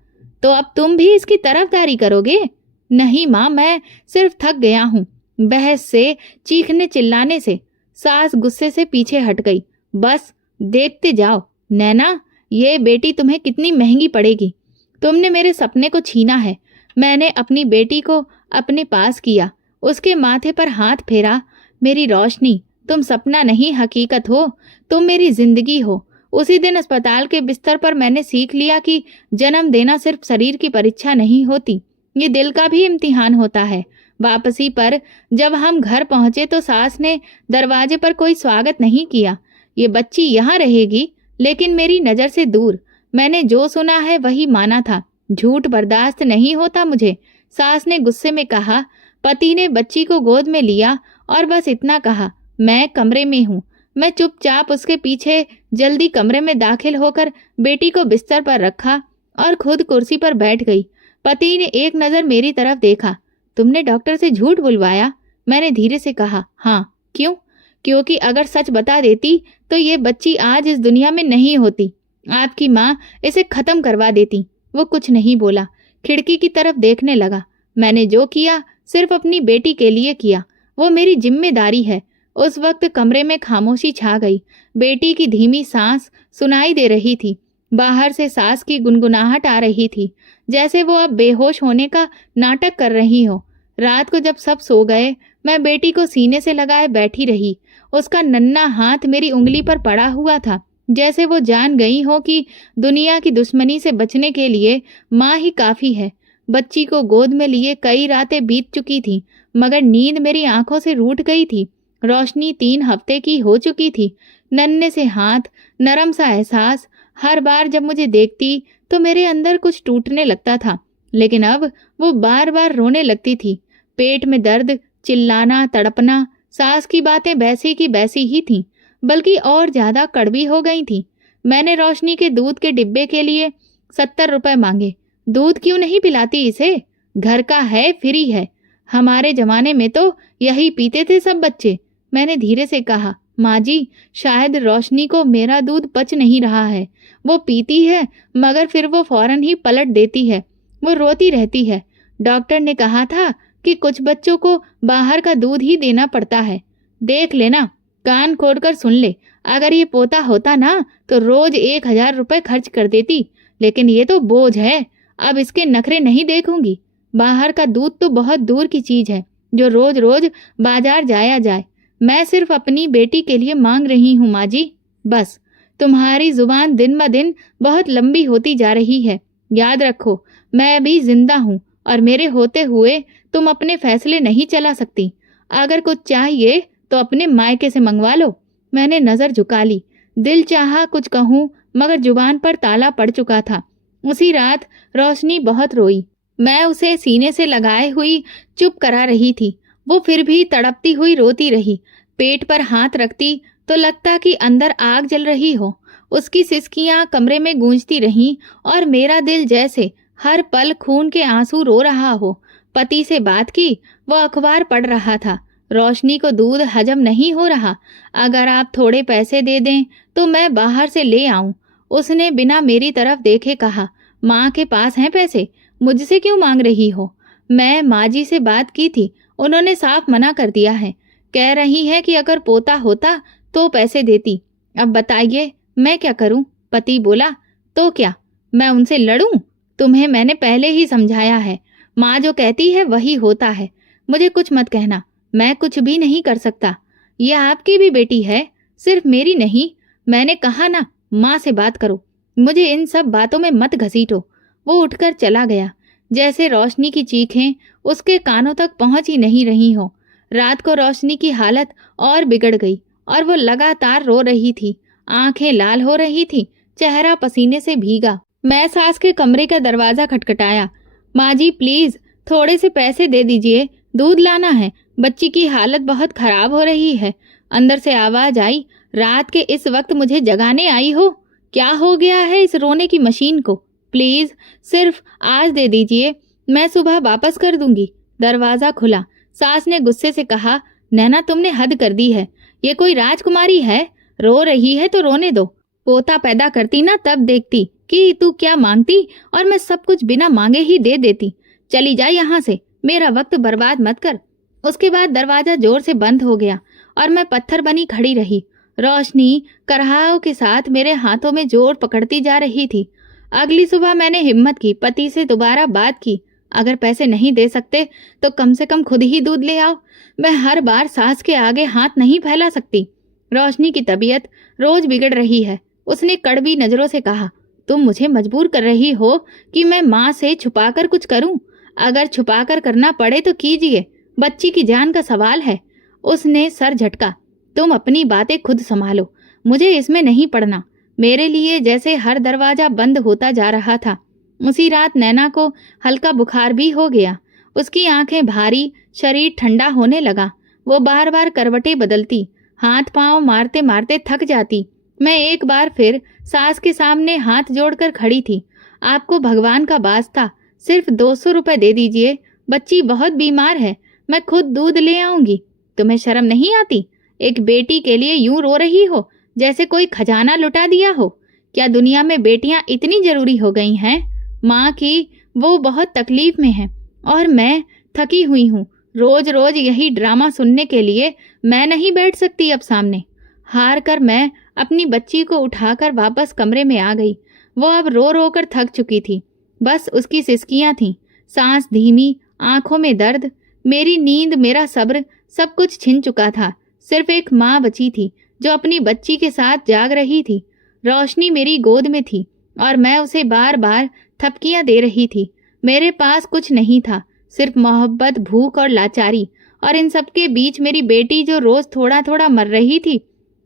तो अब तुम भी इसकी तरफदारी करोगे? नहीं माँ, मैं सिर्फ थक गया हूँ। बहस से, चीखने चिल्लाने से। सास गुस्से से पीछे हट गई। बस देखते जाओ नैना, ये बेटी तुम्हें कितनी महंगी पड़ेगी। तुमने मेरे सपने को छीना है। मैंने अपनी बेटी को अपने पास किया, उसके माथे पर हाथ फेरा। मेरी रोशनी, तुम सपना नहीं हकीकत हो, तुम मेरी जिंदगी हो। उसी दिन अस्पताल के बिस्तर पर मैंने सीख लिया कि जन्म देना सिर्फ शरीर की परीक्षा नहीं होती, ये दिल का भी इम्तिहान होता है। वापसी पर जब हम घर पहुंचे तो सास ने दरवाजे पर कोई स्वागत नहीं किया। ये बच्ची यहाँ रहेगी, लेकिन मेरी नज़र से दूर। मैंने जो सुना है वही माना था। झूठ बर्दाश्त नहीं होता मुझे। सास ने गुस्से में कहा। पति ने बच्ची को गोद में लिया और बस इतना कहा, मैं कमरे में हूँ। मैं चुपचाप उसके पीछे जल्दी कमरे में दाखिल होकर बेटी को बिस्तर पर रखा और खुद कुर्सी पर बैठ गई। पति ने एक नज़र मेरी तरफ देखा। तुमने डॉक्टर से झूठ बुलवाया? मैंने धीरे से कहा। हाँ। क्यों? क्योंकि अगर सच बता देती तो ये बच्ची आज इस दुनिया में नहीं होती। आपकी माँ इसे खत्म करवा देती। वो कुछ नहीं बोला, खिड़की की तरफ देखने लगा। मैंने जो किया सिर्फ अपनी बेटी के लिए किया, वो मेरी जिम्मेदारी है। उस वक्त कमरे में खामोशी छा गई। बेटी की धीमी सांस सुनाई दे रही थी। बाहर से सास की गुनगुनाहट आ रही थी, जैसे वो अब बेहोश होने का नाटक कर रही हो। रात को जब सब सो गए, मैं बेटी को सीने से लगाए बैठी रही। उसका नन्हा हाथ मेरी उंगली पर पड़ा हुआ था, जैसे वो जान गई हो कि दुनिया की दुश्मनी से बचने के लिए माँ ही काफ़ी है। बच्ची को गोद में लिए कई रातें बीत चुकी थीं, मगर नींद मेरी आंखों से रूठ गई थी। रोशनी 3 हफ्ते की हो चुकी थी। नन्हे से हाथ, नरम सा एहसास। हर बार जब मुझे देखती तो मेरे अंदर कुछ टूटने लगता था, लेकिन अब वो बार बार रोने लगती थी। पेट में दर्द, चिल्लाना, तड़पना। सास की बातें वैसी की वैसी ही थीं, बल्कि और ज्यादा कड़वी हो गई थीं। मैंने रोशनी के दूध के डिब्बे के लिए 70 रुपए मांगे। दूध क्यों नहीं पिलाती इसे? घर का है, फ्री है। हमारे जमाने में तो यही पीते थे सब बच्चे। मैंने धीरे से कहा, माँ जी, शायद रोशनी को मेरा दूध पच नहीं रहा है। वो पीती है मगर फिर वो फौरन ही पलट देती है। वो रोती रहती है। डॉक्टर ने कहा था कि कुछ बच्चों को बाहर का दूध ही देना पड़ता है। देख लेना, कान खोलकर सुन ले। अगर ये पोता होता ना तो रोज 1000 रुपए खर्च कर देती, लेकिन ये तो बोझ है। अब इसके नखरे नहीं देखूंगी। बाहर का दूध तो बहुत दूर की चीज है जो रोज रोज बाजार जाया जाए। मैं सिर्फ अपनी बेटी के लिए मांग रही हूँ माँ जी, बस। तुम्हारी जुबान दिन ब दिन बहुत लंबी होती जा रही है। याद रखो, मैं भी जिंदा हूँ और मेरे होते हुए तुम अपने फैसले नहीं चला सकती। अगर कुछ चाहिए तो अपने मायके से मंगवा लो। मैंने नजर झुका ली। दिल चाहा कुछ कहूँ, मगर जुबान पर ताला पड़ चुका था। उसी रात रोशनी बहुत रोई। मैं उसे सीने से लगाए हुई चुप करा रही थी। वो फिर भी तड़पती हुई रोती रही। पेट पर हाथ रखती तो लगता कि अंदर आग जल रही हो। उसकी सिसकियां कमरे में गूंजती रहीं और मेरा दिल जैसे हर पल खून के आंसू रो रहा हो। पति से बात की, वो अखबार पढ़ रहा था। रोशनी को दूध हजम नहीं हो रहा। अगर आप थोड़े पैसे दे दें तो मैं बाहर से ले आऊं। उसने बिना मेरी तरफ देखे कहा, माँ के पास हैं पैसे, मुझसे क्यों मांग रही हो? मैं माँ जी से बात की थी, उन्होंने साफ मना कर दिया है। कह रही है कि अगर पोता होता तो पैसे देती। अब बताइए मैं क्या करूं? पति बोला। तो क्या, मैं उनसे लड़ूं? तुम्हें मैंने पहले ही समझाया है, माँ जो कहती है वही होता है। मुझे कुछ मत कहना, मैं कुछ भी नहीं कर सकता। ये आपकी भी बेटी है, सिर्फ मेरी नहीं। मैंने कहा ना, माँ से बात करो, मुझे इन सब बातों में मत घसीटो। वो उठकर चला गया, जैसे रोशनी की चीखें उसके कानों तक पहुंच ही नहीं रही हो। रात को रोशनी की हालत और बिगड़ गई और वो लगातार रो रही थी। आंखें लाल हो रही थी, चेहरा पसीने से भीगा। मैं सास के कमरे का दरवाजा खटखटाया। माँ जी प्लीज थोड़े से पैसे दे दीजिए, दूध लाना है, बच्ची की हालत बहुत खराब हो रही है। अंदर से आवाज आई, रात के इस वक्त मुझे जगाने आई हो? क्या हो गया है इस रोने की मशीन को? प्लीज सिर्फ आज दे दीजिए, मैं सुबह वापस कर दूंगी। दरवाजा खुला। सास ने गुस्से से कहा, नैना तुमने हद कर दी है। ये कोई राजकुमारी है? रो रही है तो रोने दो। पोता पैदा करती ना तब देखती कि तू क्या मांगती और मैं सब कुछ बिना मांगे ही दे देती। चली जा यहाँ से, मेरा वक्त बर्बाद मत कर। उसके बाद दरवाजा जोर से बंद हो गया और मैं पत्थर बनी खड़ी रही। रोशनी करहाओं के साथ मेरे हाथों में जोर पकड़ती जा रही थी। अगली सुबह मैंने हिम्मत की, पति से दोबारा बात की। अगर पैसे नहीं दे सकते तो कम से कम खुद ही दूध ले आओ। मैं हर बार सास के आगे हाथ नहीं फैला सकती। रोशनी की तबीयत रोज बिगड़ रही है। उसने कड़वी नजरों से कहा, तुम मुझे मजबूर कर रही हो कि मैं माँ से छुपाकर कुछ करूं। अगर छुपाकर करना पड़े तो कीजिए, बच्ची की जान का सवाल है। उसने सर झटका। तुम अपनी बातें खुद संभालो, मुझे इसमें नहीं पड़ना। मेरे लिए जैसे हर दरवाजा बंद होता जा रहा था। उसी रात नैना को हल्का बुखार भी हो गया। उसकी आंखें भारी, शरीर ठंडा होने लगा। वो बार बार करवटें बदलती, हाथ पांव मारते मारते थक जाती। मैं एक बार फिर सास के सामने हाथ जोड़कर खड़ी थी। आपको भगवान का वास्ता सिर्फ 200 रुपए दे दीजिए, बच्ची बहुत बीमार है, मैं खुद दूध ले आऊंगी। तुम्हें शर्म नहीं आती? एक बेटी के लिए यूं रो रही हो जैसे कोई खजाना लुटा दिया हो। क्या दुनिया में बेटियां इतनी जरूरी हो गई हैं? माँ की वो बहुत तकलीफ में है और मैं थकी हुई हूँ। रोज रोज यही ड्रामा सुनने के लिए मैं नहीं बैठ सकती अब सामने। हार कर मैं अपनी बच्ची को उठाकर वापस कमरे में आ गई। वो अब रो रो कर थक चुकी थी। बस उसकी सिसकियां थीं, सांस धीमी, आंखों में दर्द। मेरी नींद, मेरा सब्र, सब कुछ छिन चुका था। सिर्फ एक माँ बची थी जो अपनी बच्ची के साथ जाग रही थी। रोशनी मेरी गोद में थी और मैं उसे बार बार थपकियां दे रही थी। मेरे पास कुछ नहीं था, सिर्फ मोहब्बत, भूख और लाचारी। और इन सब के बीच मेरी बेटी जो रोज थोड़ा थोड़ा मर रही थी।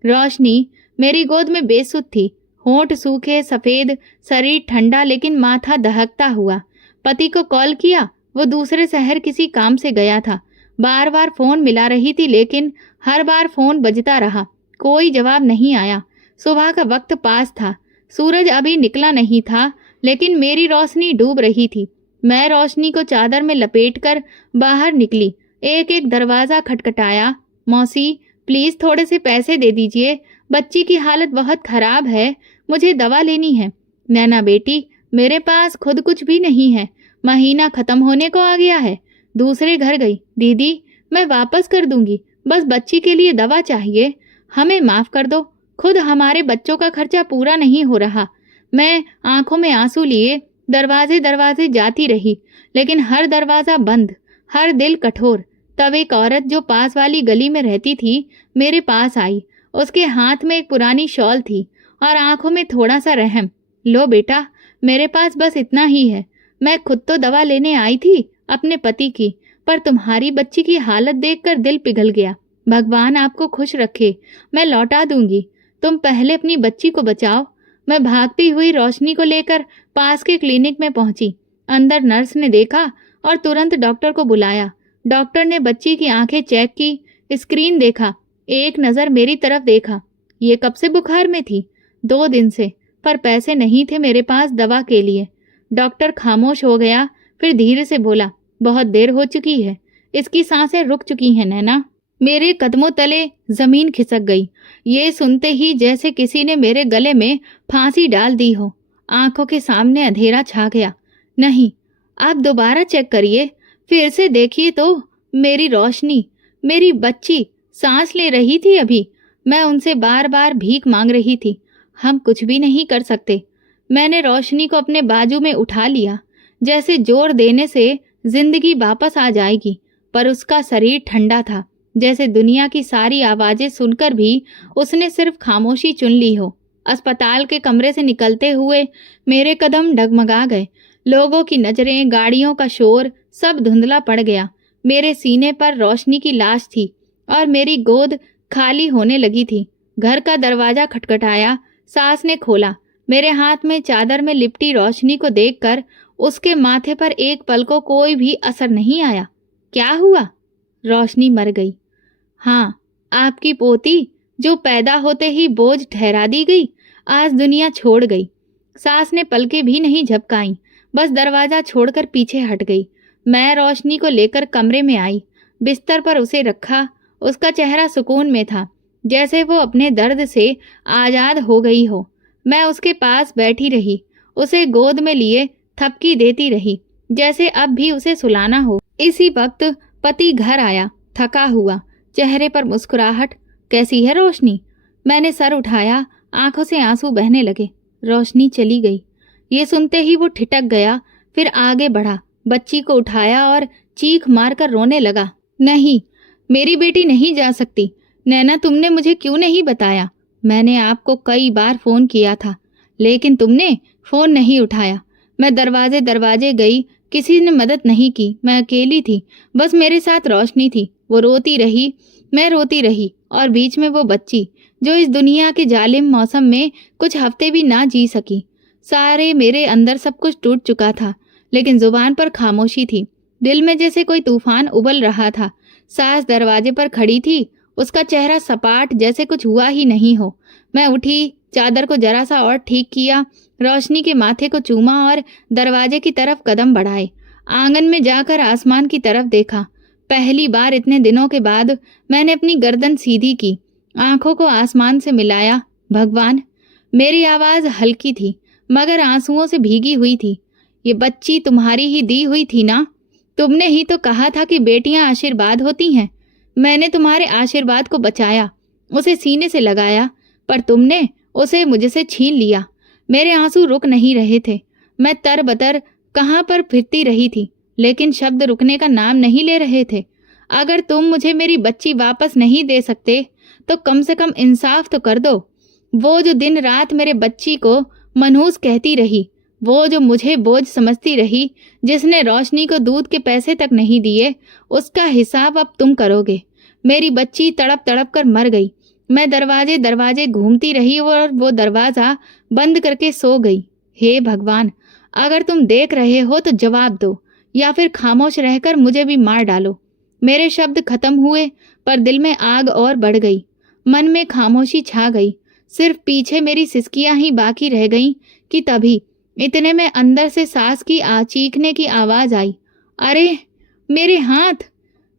रोशनी मेरी गोद में बेसुध थी, होंठ सूखे सफेद, शरीर ठंडा लेकिन माथा दहकता हुआ। पति को कॉल किया, वो दूसरे शहर किसी काम से गया था। बार बार फोन मिला रही थी लेकिन हर बार फोन बजता रहा, कोई जवाब नहीं आया। सुबह का वक्त पास था, सूरज अभी निकला नहीं था लेकिन मेरी रोशनी डूब रही थी। मैं रोशनी को चादर में लपेटकर बाहर निकली। एक एक दरवाजा खटखटाया। मौसी, प्लीज थोड़े से पैसे दे दीजिए, बच्ची की हालत बहुत खराब है, मुझे दवा लेनी है। नैना बेटी, मेरे पास खुद कुछ भी नहीं है, महीना खत्म होने को आ गया है, दूसरे घर गई। दीदी, मैं वापस कर दूंगी, बस बच्ची के लिए दवा चाहिए, हमें माफ कर दो, खुद हमारे बच्चों का खर्चा पूरा नहीं हो रहा। मैं आंखों में आंसू लिए दरवाजे दरवाजे जाती रही लेकिन हर दरवाजा बंद, हर दिल कठोर। तब एक औरत जो पास वाली गली में रहती थी मेरे पास आई। उसके हाथ में एक पुरानी शॉल थी और आंखों में थोड़ा सा रहम। लो बेटा, मेरे पास बस इतना ही है। मैं खुद तो दवा लेने आई थी अपने पति की, पर तुम्हारी बच्ची की हालत देखकर दिल पिघल गया। भगवान आपको खुश रखे, मैं लौटा दूंगी, तुम पहले अपनी बच्ची को बचाओ। मैं भागती हुई रोशनी को लेकर पास के क्लिनिक में पहुंची। अंदर नर्स ने देखा और तुरंत डॉक्टर को बुलाया। डॉक्टर ने बच्ची की आंखें चेक की, स्क्रीन देखा, एक नज़र मेरी तरफ देखा। ये कब से बुखार में थी? 2 दिन से, पर पैसे नहीं थे मेरे पास दवा के लिए। डॉक्टर खामोश हो गया, फिर धीरे से बोला, बहुत देर हो चुकी है, इसकी सांसें रुक चुकी हैं नैना। मेरे कदमों तले जमीन खिसक गई। ये सुनते ही जैसे किसी ने मेरे गले में फांसी डाल दी हो। आंखों के सामने अंधेरा छा गया। नहीं, आप दोबारा चेक करिए, फिर से देखिए तो। मेरी रोशनी, मेरी बच्ची सांस ले रही थी अभी। मैं उनसे बार बार भीख मांग रही थी। हम कुछ भी नहीं कर सकते। मैंने रोशनी को अपने बाजू में उठा लिया, जैसे जोर देने से जिंदगी वापस आ जाएगी, पर उसका शरीर ठंडा था, जैसे दुनिया की सारी आवाजें सुनकर भी उसने सिर्फ खामोशी चुन ली हो। अस्पताल के कमरे से निकलते हुए मेरे कदम डगमगा गए। लोगों की नजरें, गाड़ियों का शोर, सब धुंधला पड़ गया। मेरे सीने पर रोशनी की लाश थी और मेरी गोद खाली होने लगी थी। घर का दरवाजा खटखटाया, सास ने खोला। मेरे हाथ में चादर में लिपटी रोशनी को देखकर उसके माथे पर एक पल को कोई भी असर नहीं आया। क्या हुआ? रोशनी मर गई। हाँ, आपकी पोती जो पैदा होते ही बोझ ठहरा दी गई, आज दुनिया छोड़ गई। सास ने पलकें भी नहीं झपकाई, बस दरवाजा छोड़कर पीछे हट गई। मैं रोशनी को लेकर कमरे में आई, बिस्तर पर उसे रखा। उसका चेहरा सुकून में था, जैसे वो अपने दर्द से आजाद हो गई हो। मैं उसके पास बैठी रही, उसे गोद में लिए थपकी देती रही, जैसे अब भी उसे सुलाना हो। इसी वक्त पति घर आया, थका हुआ, चेहरे पर मुस्कुराहट। कैसी है रोशनी? मैंने सर उठाया, आंखों से आंसू बहने लगे। रोशनी चली गई। ये सुनते ही वो ठिठक गया, फिर आगे बढ़ा, बच्ची को उठाया और चीख मारकर रोने लगा। नहीं, मेरी बेटी नहीं जा सकती। नैना, तुमने मुझे क्यों नहीं बताया? मैंने आपको कई बार फोन किया था, लेकिन तुमने फोन नहीं उठाया। मैं दरवाजे दरवाजे गई, किसी ने मदद नहीं की। मैं अकेली थी, बस मेरे साथ रोशनी थी। वो रोती रही, मैं रोती रही, और बीच में वो बच्ची जो इस दुनिया के जालिम मौसम में कुछ हफ्ते भी ना जी सकी। सारे मेरे अंदर सब कुछ टूट चुका था, लेकिन जुबान पर खामोशी थी। दिल में जैसे कोई तूफान उबल रहा था। सास दरवाजे पर खड़ी थी, उसका चेहरा सपाट, जैसे कुछ हुआ ही नहीं हो। मैं उठी, चादर को जरा सा और ठीक किया, रोशनी के माथे को चूमा और दरवाजे की तरफ कदम बढ़ाए। आंगन में जाकर आसमान की तरफ देखा। पहली बार इतने दिनों के बाद मैंने अपनी गर्दन सीधी की, आंखों को आसमान से मिलाया। भगवान! मेरी आवाज हल्की थी, मगर आंसुओं से भीगी हुई थी। ये बच्ची तुम्हारी ही दी हुई थी ना? तुमने ही तो कहा था कि बेटियां आशीर्वाद होती हैं। मैंने तुम्हारे आशीर्वाद को बचाया, उसे सीने से लगाया, पर तुमने उसे मुझसे छीन लिया। मेरे आंसू रुक नहीं रहे थे। मैं तरबतर कहाँ पर फिरती रही थी, लेकिन शब्द रुकने का नाम नहीं ले रहे थे। अगर तुम मुझे मेरी बच्ची वापस नहीं दे सकते, तो कम से कम इंसाफ तो कर दो। वो जो दिन रात मेरे बच्ची को मनहूस कहती रही, वो जो मुझे बोझ समझती रही, जिसने रोशनी को दूध के पैसे तक नहीं दिए, उसका हिसाब अब तुम करोगे। मेरी बच्ची तड़प तड़प कर मर गई। मैं दरवाजे दरवाजे घूमती रही और वो दरवाजा बंद करके सो गई। हे भगवान, अगर तुम देख रहे हो तो जवाब दो, या फिर खामोश रहकर मुझे भी मार डालो। मेरे शब्द खत्म हुए, पर दिल में आग और बढ़ गई। मन में खामोशी छा गई। सिर्फ पीछे मेरी सिसकियां ही बाकी रह गईं कि तभी इतने में अंदर से सास की चीखने की आवाज आई। अरे मेरे हाथ,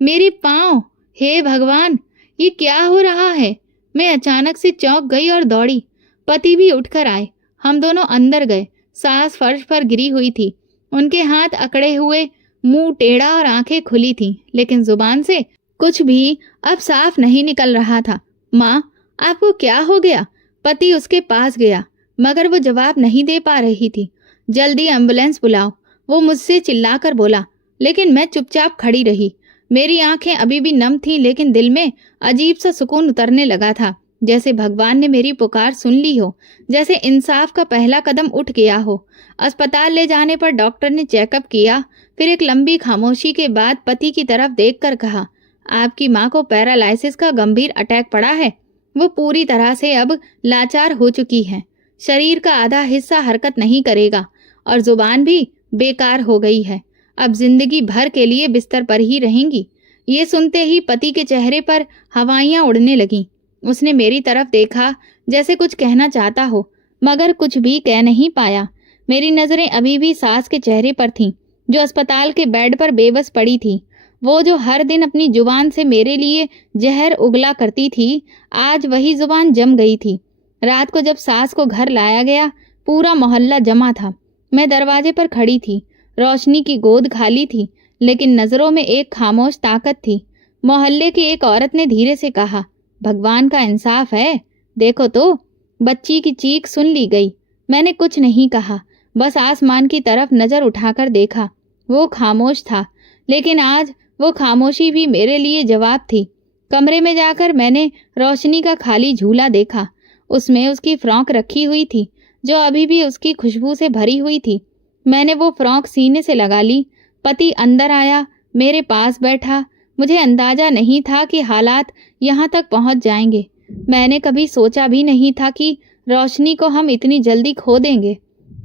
मेरी पाँव! हे भगवान, ये क्या हो रहा है? मैं अचानक से चौंक गई और दौड़ी। पति भी उठकर आए। हम दोनों अंदर गए। सास फर्श पर गिरी हुई थी, उनके हाथ अकड़े हुए, मुंह टेढ़ा और आंखें खुली थीं, लेकिन जुबान से कुछ भी अब साफ नहीं निकल रहा था। माँ, आपको क्या हो गया? पति उसके पास गया, मगर वो जवाब नहीं दे पा रही थी। जल्दी एम्बुलेंस बुलाओ, वो मुझसे चिल्लाकर बोला, लेकिन मैं चुपचाप खड़ी रही। मेरी आंखें अभी भी नम थीं, लेकिन दिल में अजीब सा सुकून उतरने लगा था, जैसे भगवान ने मेरी पुकार सुन ली हो, जैसे इंसाफ का पहला कदम उठ गया हो। अस्पताल ले जाने पर डॉक्टर ने चेकअप किया, फिर एक लंबी खामोशी के बाद पति की तरफ देखकर कहा, आपकी माँ को पैरालिसिस का गंभीर अटैक पड़ा है। वो पूरी तरह से अब लाचार हो चुकी है। शरीर का आधा हिस्सा हरकत नहीं करेगा और जुबान भी बेकार हो गई है। अब जिंदगी भर के लिए बिस्तर पर ही रहेंगी। ये सुनते ही पति के चेहरे पर हवाइयां उड़ने लगीं। उसने मेरी तरफ देखा, जैसे कुछ कहना चाहता हो, मगर कुछ भी कह नहीं पाया। मेरी नजरें अभी भी सास के चेहरे पर थीं, जो अस्पताल के बेड पर बेबस पड़ी थी। वो जो हर दिन अपनी जुबान से मेरे लिए जहर उगला करती थी, आज वही जुबान जम गई थी। रात को जब सास को घर लाया गया, पूरा मोहल्ला जमा था। मैं दरवाजे पर खड़ी थी। रोशनी की गोद खाली थी, लेकिन नजरों में एक खामोश ताकत थी। मोहल्ले की एक औरत ने धीरे से कहा, भगवान का इंसाफ है, देखो तो। बच्ची की चीख सुन ली गई। मैंने कुछ नहीं कहा, बस आसमान की तरफ नजर उठाकर देखा। वो खामोश था, लेकिन आज वो खामोशी भी मेरे लिए जवाब थी। कमरे में जाकर मैंने रोशनी का खाली झूला देखा। उसमें उसकी फ्रॉक रखी हुई थी, जो अभी भी उसकी खुशबू से भरी हुई थी। मैंने वो फ्रॉक सीने से लगा ली। पति अंदर आया, मेरे पास बैठा। मुझे अंदाजा नहीं था कि हालात यहाँ तक पहुँच जाएंगे। मैंने कभी सोचा भी नहीं था कि रोशनी को हम इतनी जल्दी खो देंगे।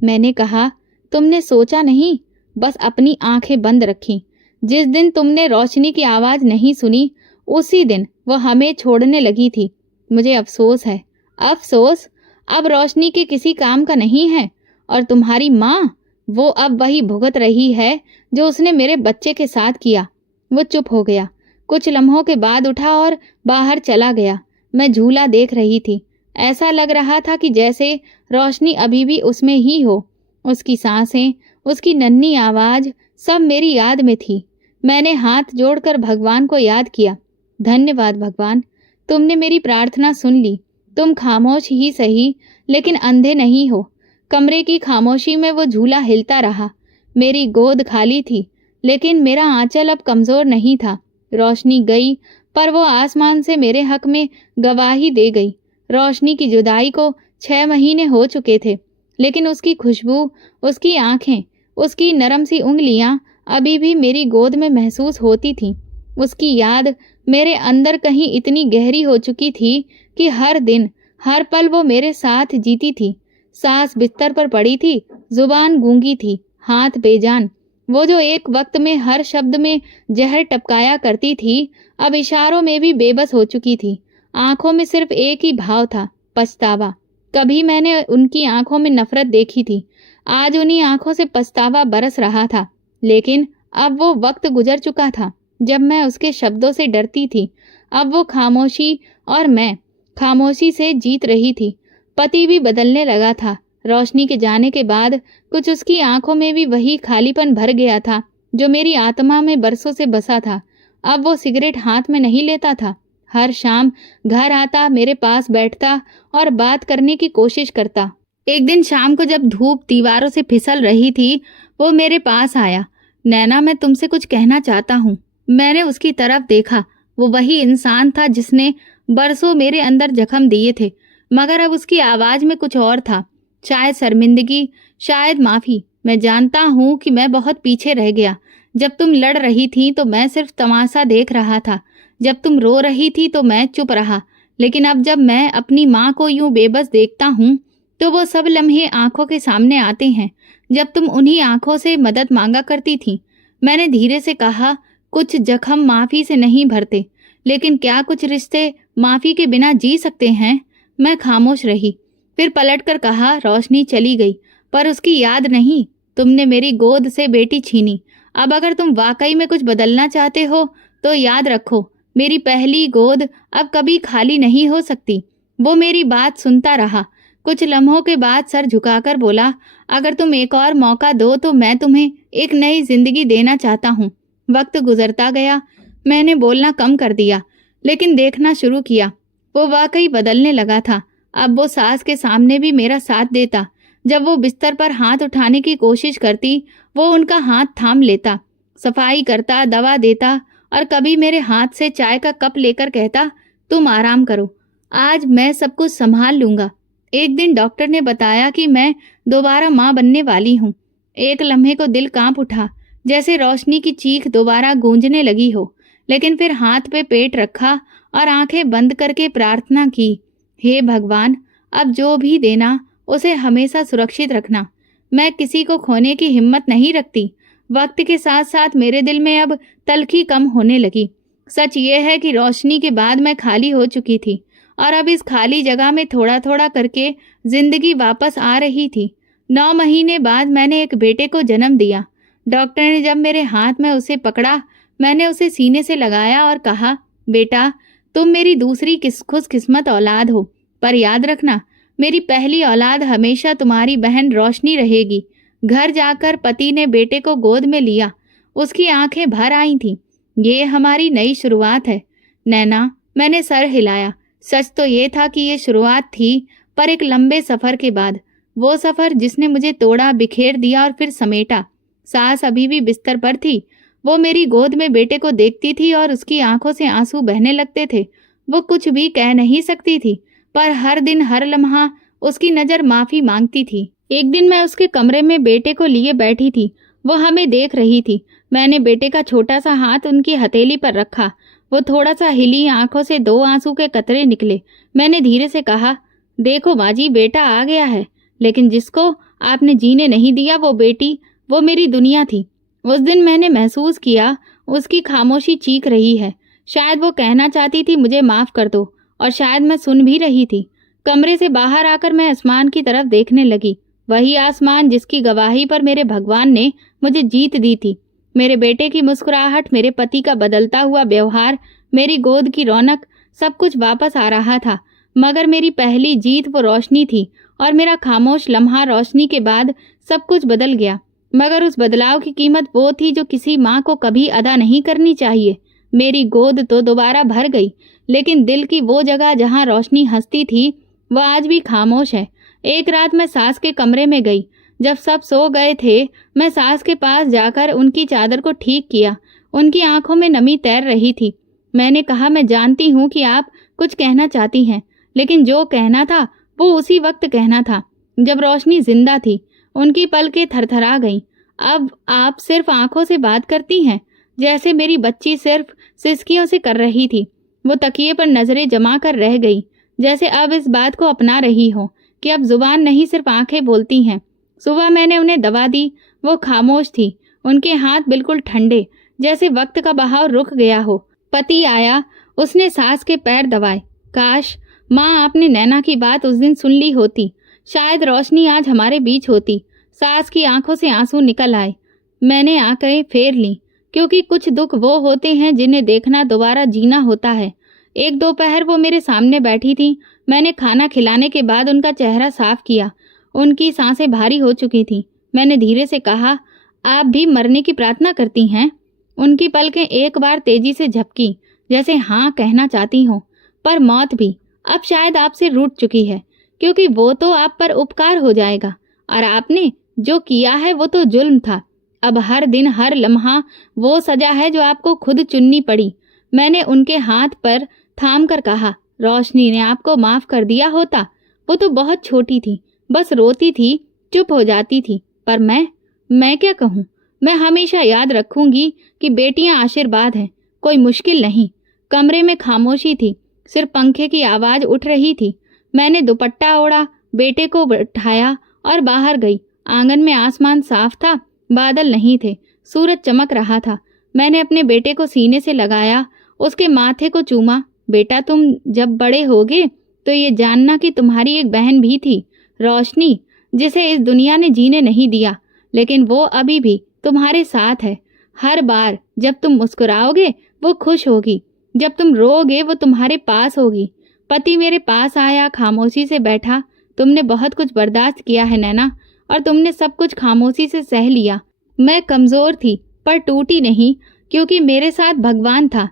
मैंने कहा, तुमने सोचा नहीं, बस अपनी आंखें बंद रखी। जिस दिन तुमने रोशनी की आवाज़ नहीं सुनी, उसी दिन वो हमें छोड़ने लगी थी। मुझे अफसोस है, अफसोस अब रोशनी के किसी काम का नहीं है। और तुम्हारी माँ, वो अब वही भुगत रही है जो उसने मेरे बच्चे के साथ किया। वो चुप हो गया, कुछ लम्हों के बाद उठा और बाहर चला गया। मैं झूला देख रही थी। ऐसा लग रहा था कि जैसे रोशनी अभी भी उसमें ही हो। उसकी सांसें, उसकी नन्ही आवाज सब मेरी याद में थी। मैंने हाथ जोड़कर भगवान को याद किया। धन्यवाद भगवान, तुमने मेरी प्रार्थना सुन ली। तुम खामोश ही सही, लेकिन अंधे नहीं हो। कमरे की खामोशी में वो झूला हिलता रहा। मेरी गोद खाली थी, लेकिन मेरा आंचल अब कमजोर नहीं था। रोशनी गई, पर वो आसमान से मेरे हक में गवाही दे गई। रोशनी की जुदाई को 6 महीने हो चुके थे, लेकिन उसकी खुशबू, उसकी आंखें, उसकी नरम सी उंगलियां अभी भी मेरी गोद में महसूस होती थीं। उसकी याद मेरे अंदर कहीं इतनी गहरी हो चुकी थी कि हर दिन, हर पल वो मेरे साथ जीती थी। सांस बिस्तर पर पड़ी थी, जुबान गूंगी थी, हाथ बेजान। वो जो एक वक्त में हर शब्द में जहर टपकाया करती थी, अब इशारों में भी बेबस हो चुकी थी। आंखों में सिर्फ एक ही भाव था, पछतावा। कभी मैंने उनकी आंखों में नफरत देखी थी, आज उन्हीं आंखों से पछतावा बरस रहा था। लेकिन अब वो वक्त गुजर चुका था जब मैं उसके शब्दों से डरती थी। अब वो खामोशी, और मैं खामोशी से जीत रही थी। पति भी बदलने लगा था। रोशनी के जाने के बाद कुछ उसकी आंखों में भी वही खालीपन भर गया था जो मेरी आत्मा में बरसों से बसा था। अब वो सिगरेट हाथ में नहीं लेता था। हर शाम घर आता, मेरे पास बैठता और बात करने की कोशिश करता। एक दिन शाम को जब धूप दीवारों से फिसल रही थी, वो मेरे पास आया। नैना, मैं तुमसे कुछ कहना चाहता हूँ। मैंने उसकी तरफ देखा। वो वही इंसान था जिसने बरसों मेरे अंदर जख्म दिए थे, मगर अब उसकी आवाज में कुछ और था। शायद शर्मिंदगी, शायद माफी। मैं जानता हूँ कि मैं बहुत पीछे रह गया। जब तुम लड़ रही थी तो मैं सिर्फ तमाशा देख रहा था। जब तुम रो रही थी तो मैं चुप रहा। लेकिन अब जब मैं अपनी माँ को यूं बेबस देखता हूँ तो वो सब लम्हे आंखों के सामने आते हैं जब तुम उन्हीं आंखों से मदद मांगा करती थी। मैंने धीरे से कहा, कुछ जख्म माफी से नहीं भरते, लेकिन क्या कुछ रिश्ते माफी के बिना जी सकते हैं? मैं खामोश रही। फिर पलटकर कहा, रोशनी चली गई, पर उसकी याद नहीं। तुमने मेरी गोद से बेटी छीनी। अब अगर तुम वाकई में कुछ बदलना चाहते हो तो याद रखो, मेरी पहली गोद अब कभी खाली नहीं हो सकती। वो मेरी बात सुनता रहा। कुछ लम्हों के बाद सर झुकाकर बोला, अगर तुम एक और मौका दो तो मैं तुम्हें एक नई जिंदगी देना चाहता हूँ। वक्त गुजरता गया। मैंने बोलना कम कर दिया, लेकिन देखना शुरू किया। वो वाकई बदलने लगा था। अब वो सास के सामने भी मेरा साथ देता। जब वो बिस्तर पर हाथ उठाने की कोशिश करती, वो उनका हाथ थाम लेता, सफाई करता, दवा देता, और कभी मेरे हाथ से चाय का कप लेकर कहता, तुम आराम करो, आज मैं सब कुछ संभाल लूंगा। एक दिन डॉक्टर ने बताया कि मैं दोबारा माँ बनने वाली हूँ। एक लम्हे को दिल कांप उठा, जैसे रोशनी की चीख दोबारा गूंजने लगी हो। लेकिन फिर हाथ पे पेट रखा और आंखें बंद करके प्रार्थना की, हे भगवान, अब जो भी देना उसे हमेशा सुरक्षित रखना। मैं किसी को खोने की हिम्मत नहीं रखती। वक्त के साथ साथ मेरे दिल में अब तलखी कम होने लगी। सच ये है कि रोशनी के बाद मैं खाली हो चुकी थी, और अब इस खाली जगह में थोड़ा थोड़ा करके जिंदगी वापस आ रही थी। 9 महीने बाद मैंने एक बेटे को जन्म दिया। डॉक्टर ने जब मेरे हाथ में उसे पकड़ा, मैंने उसे सीने से लगाया और कहा, बेटा, तुम मेरी दूसरी खुशकिस्मत औलाद हो, पर याद रखना, मेरी पहली औलाद हमेशा तुम्हारी बहन रोशनी रहेगी। घर जाकर पति ने बेटे को गोद में लिया। उसकी आंखें भर आई थीं। ये हमारी नई शुरुआत है नैना। मैंने सर हिलाया। सच तो ये था कि ये शुरुआत थी, पर एक लंबे सफर के बाद। वो सफर जिसने मुझे तोड़ा, बिखेर दिया और फिर समेटा। सास अभी भी बिस्तर पर थी। वो मेरी गोद में बेटे को देखती थी और उसकी आंखों से आंसू बहने लगते थे। वो कुछ भी कह नहीं सकती थी, पर हर दिन, हर लम्हा उसकी नजर माफी मांगती थी। एक दिन मैं उसके कमरे में बेटे को लिए बैठी थी। वो हमें देख रही थी। मैंने बेटे का छोटा सा हाथ उनकी हथेली पर रखा। वो थोड़ा सा हिली, आंखों से 2 आंसू के कतरे निकले। मैंने धीरे से कहा, देखो माँ जी, बेटा आ गया है, लेकिन जिसको आपने जीने नहीं दिया, वो बेटी, वो मेरी दुनिया थी। उस दिन मैंने महसूस किया उसकी खामोशी चीख रही है। शायद वो कहना चाहती थी, मुझे माफ कर दो, और शायद मैं सुन भी रही थी। कमरे से बाहर आकर मैं आसमान की तरफ देखने लगी। वही आसमान जिसकी गवाही पर मेरे भगवान ने मुझे जीत दी थी। मेरे बेटे की मुस्कुराहट, मेरे पति का बदलता हुआ व्यवहार, मेरी गोद की रौनक, सब कुछ वापस आ रहा था। मगर मेरी पहली जीत वो रोशनी थी और मेरा खामोश लम्हा रोशनी के बाद सब कुछ बदल गया। मगर उस बदलाव की कीमत वो थी जो किसी माँ को कभी अदा नहीं करनी चाहिए। मेरी गोद तो दोबारा भर गई, लेकिन दिल की वो जगह जहाँ रोशनी हंसती थी वह आज भी खामोश है। एक रात मैं सास के कमरे में गई। जब सब सो गए थे, मैं सास के पास जाकर उनकी चादर को ठीक किया। उनकी आंखों में नमी तैर रही थी। मैंने कहा, मैं जानती हूँ कि आप कुछ कहना चाहती हैं, लेकिन जो कहना था वो उसी वक्त कहना था जब रोशनी जिंदा थी। उनकी पलकें थरथरा गईं। अब आप सिर्फ आंखों से बात करती हैं, जैसे मेरी बच्ची सिर्फ सिसकियों से कर रही थी। वो तकिए पर नजरें जमा कर रह गई, जैसे अब इस बात को अपना रही हो कि अब जुबान नहीं सिर्फ आंखें बोलती हैं। सुबह मैंने उन्हें दवा दी। वो खामोश थी, उनके हाथ बिल्कुल ठंडे, जैसे वक्त का बहाव रुक गया हो। पति आया, उसने सास के पैर दबाए। काश माँ आपने नैना की बात उस दिन सुन ली होती, शायद रोशनी आज हमारे बीच होती। सास की आंखों से आंसू निकल आए। मैंने आंखें फेर लीं, क्योंकि कुछ दुख वो होते हैं जिन्हें देखना दोबारा जीना होता है। एक दोपहर वो मेरे सामने बैठी थी। मैंने खाना खिलाने के बाद उनका चेहरा साफ किया। उनकी सांसें भारी हो चुकी थीं। मैंने धीरे से कहा, आप भी मरने की प्रार्थना करती हैं? उनकी पलकें एक बार तेजी से झपकी, जैसे हाँ कहना चाहती हों। पर मौत भी अब शायद आपसे रूठ चुकी है, क्योंकि वो तो आप पर उपकार हो जाएगा, और आपने जो किया है वो तो जुल्म था। अब हर दिन हर लम्हा वो सजा है जो आपको खुद चुननी पड़ी। मैंने उनके हाथ पर थाम कर कहा, रोशनी ने आपको माफ कर दिया होता। वो तो बहुत छोटी थी, बस रोती थी, चुप हो जाती थी। पर मैं क्या कहूँ? मैं हमेशा याद रखूंगी कि बेटियां आशीर्वाद हैं, कोई मुश्किल नहीं। कमरे में खामोशी थी, सिर्फ पंखे की आवाज उठ रही थी। मैंने दुपट्टा ओढ़ा, बेटे को उठाया और बाहर गई। आंगन में आसमान साफ था, बादल नहीं थे, सूरज चमक रहा था। मैंने अपने बेटे को सीने से लगाया, उसके माथे को चूमा। बेटा, तुम जब बड़े होगे तो ये जानना कि तुम्हारी एक बहन भी थी, रोशनी, जिसे इस दुनिया ने जीने नहीं दिया, लेकिन वो अभी भी तुम्हारे साथ है। हर बार जब तुम मुस्कुराओगे वो खुश होगी, जब तुम रोओगे वो तुम्हारे पास होगी। पति मेरे पास आया, खामोशी से बैठा। तुमने बहुत कुछ बर्दाश्त किया है नैना, और तुमने सब कुछ खामोशी से सह लिया। मैं कमजोर थी पर टूटी नहीं, क्योंकि मेरे साथ भगवान था।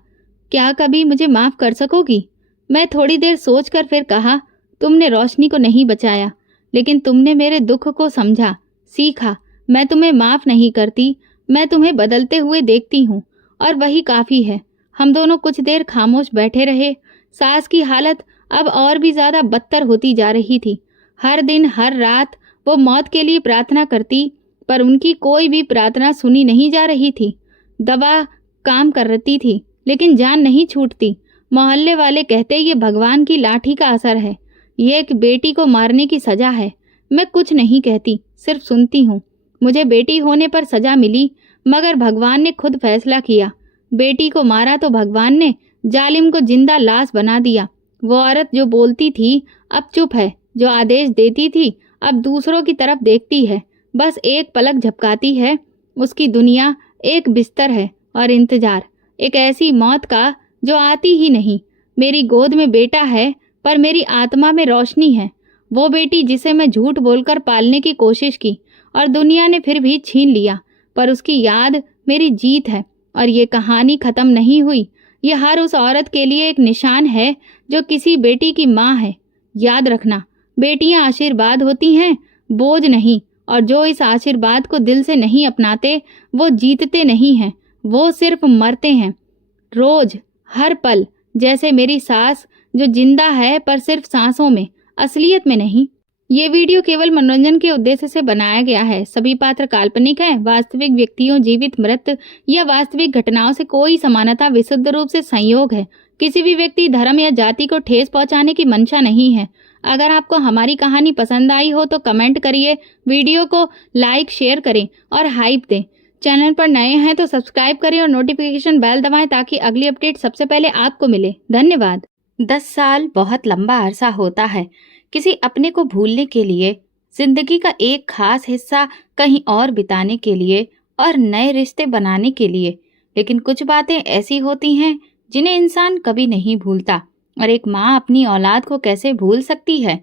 क्या कभी मुझे माफ कर सकोगी? मैं थोड़ी देर सोचकर फिर कहा, तुमने रोशनी को नहीं बचाया, लेकिन तुमने मेरे दुख को समझा, सीखा। मैं तुम्हें माफ नहीं करती, मैं तुम्हें बदलते हुए देखती हूँ, और वही काफी है। हम दोनों कुछ देर खामोश बैठे रहे। सास की हालत अब और भी ज्यादा बदतर होती जा रही थी। हर दिन हर रात वो मौत के लिए प्रार्थना करती, पर उनकी कोई भी प्रार्थना सुनी नहीं जा रही थी। दवा काम कर रही थी, लेकिन जान नहीं छूटती। मोहल्ले वाले कहते ये भगवान की लाठी का असर है, ये एक बेटी को मारने की सजा है। मैं कुछ नहीं कहती, सिर्फ सुनती हूँ। मुझे बेटी होने पर सजा मिली, मगर भगवान ने खुद फैसला किया। बेटी को मारा तो भगवान ने, जालिम को जिंदा लाश बना दिया। वो औरत जो बोलती थी अब चुप है, जो आदेश देती थी अब दूसरों की तरफ देखती है, बस एक पलक झपकाती है। उसकी दुनिया एक बिस्तर है और इंतजार, एक ऐसी मौत का जो आती ही नहीं। मेरी गोद में बेटा है, पर मेरी आत्मा में रोशनी है। वो बेटी जिसे मैं झूठ बोलकर पालने की कोशिश की और दुनिया ने फिर भी छीन लिया, पर उसकी याद मेरी जीत है। और ये कहानी खत्म नहीं हुई। ये हर उस औरत के लिए एक निशान है जो किसी बेटी की माँ है। याद रखना, बेटियां आशीर्वाद होती हैं, बोझ नहीं। और जो इस आशीर्वाद को दिल से नहीं अपनाते वो जीतते नहीं हैं, वो सिर्फ मरते हैं। रोज, हर पल, जैसे मेरी सास जो जिंदा है पर सिर्फ सांसों में, असलियत में नहीं। ये वीडियो केवल मनोरंजन के उद्देश्य से बनाया गया है। सभी पात्र काल्पनिक हैं। वास्तविक व्यक्तियों, जीवित, मृत या वास्तविक घटनाओं से कोई समानता विशुद्ध रूप से संयोग है। किसी भी व्यक्ति, धर्म या जाति को ठेस पहुंचाने की मंशा नहीं है। अगर आपको हमारी कहानी पसंद आई हो तो कमेंट करिए, वीडियो को लाइक, शेयर करें और हाइप दें। चैनल पर नए हैं तो सब्सक्राइब करें और नोटिफिकेशन बेल दबाएं ताकि अगली अपडेट सबसे पहले आपको मिले। धन्यवाद। 10 साल बहुत लंबा अरसा होता है किसी अपने को भूलने के लिए, जिंदगी का एक खास हिस्सा कहीं और बिताने के लिए और नए रिश्ते बनाने के लिए। लेकिन कुछ बातें ऐसी होती हैं जिन्हें इंसान कभी नहीं भूलता। और एक माँ अपनी औलाद को कैसे भूल सकती है?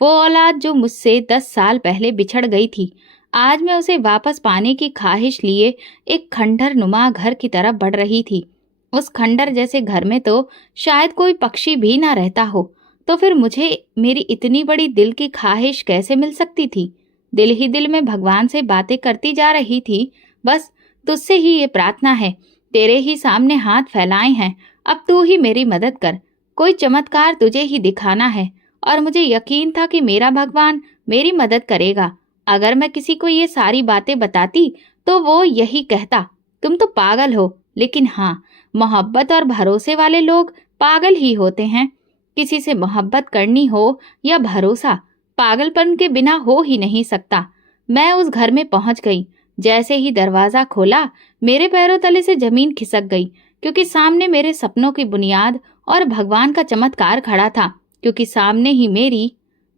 वो औलाद जो मुझसे 10 साल पहले बिछड़ गई थी, आज मैं उसे वापस पाने की ख्वाहिश लिए एक खंडहर नुमा घर की तरफ बढ़ रही थी। उस खंडहर जैसे घर में तो शायद कोई पक्षी भी ना रहता हो, तो फिर मुझे मेरी इतनी बड़ी दिल की ख्वाहिश कैसे मिल सकती थी? दिल ही दिल में भगवान से बातें करती जा रही थी। बस तुझसे ही ये प्रार्थना है, तेरे ही सामने हाथ फैलाए हैं, अब तू ही मेरी मदद कर। कोई चमत्कार तुझे ही दिखाना है और मुझे यकीन था कि मेरा भगवान मेरी मदद करेगा। अगर मैं किसी को ये सारी बातें बताती तो वो यही कहता, तुम तो पागल हो। लेकिन हाँ, मोहब्बत और भरोसे वाले लोग पागल ही होते हैं। किसी से मोहब्बत करनी हो या भरोसा, पागलपन के बिना हो ही नहीं सकता। मैं उस घर में पहुंच गई। जैसे ही दरवाजा खोला, मेरे पैरों तले से जमीन खिसक गई, क्योंकि सामने मेरे सपनों की बुनियाद और भगवान का चमत्कार खड़ा था। क्योंकि सामने ही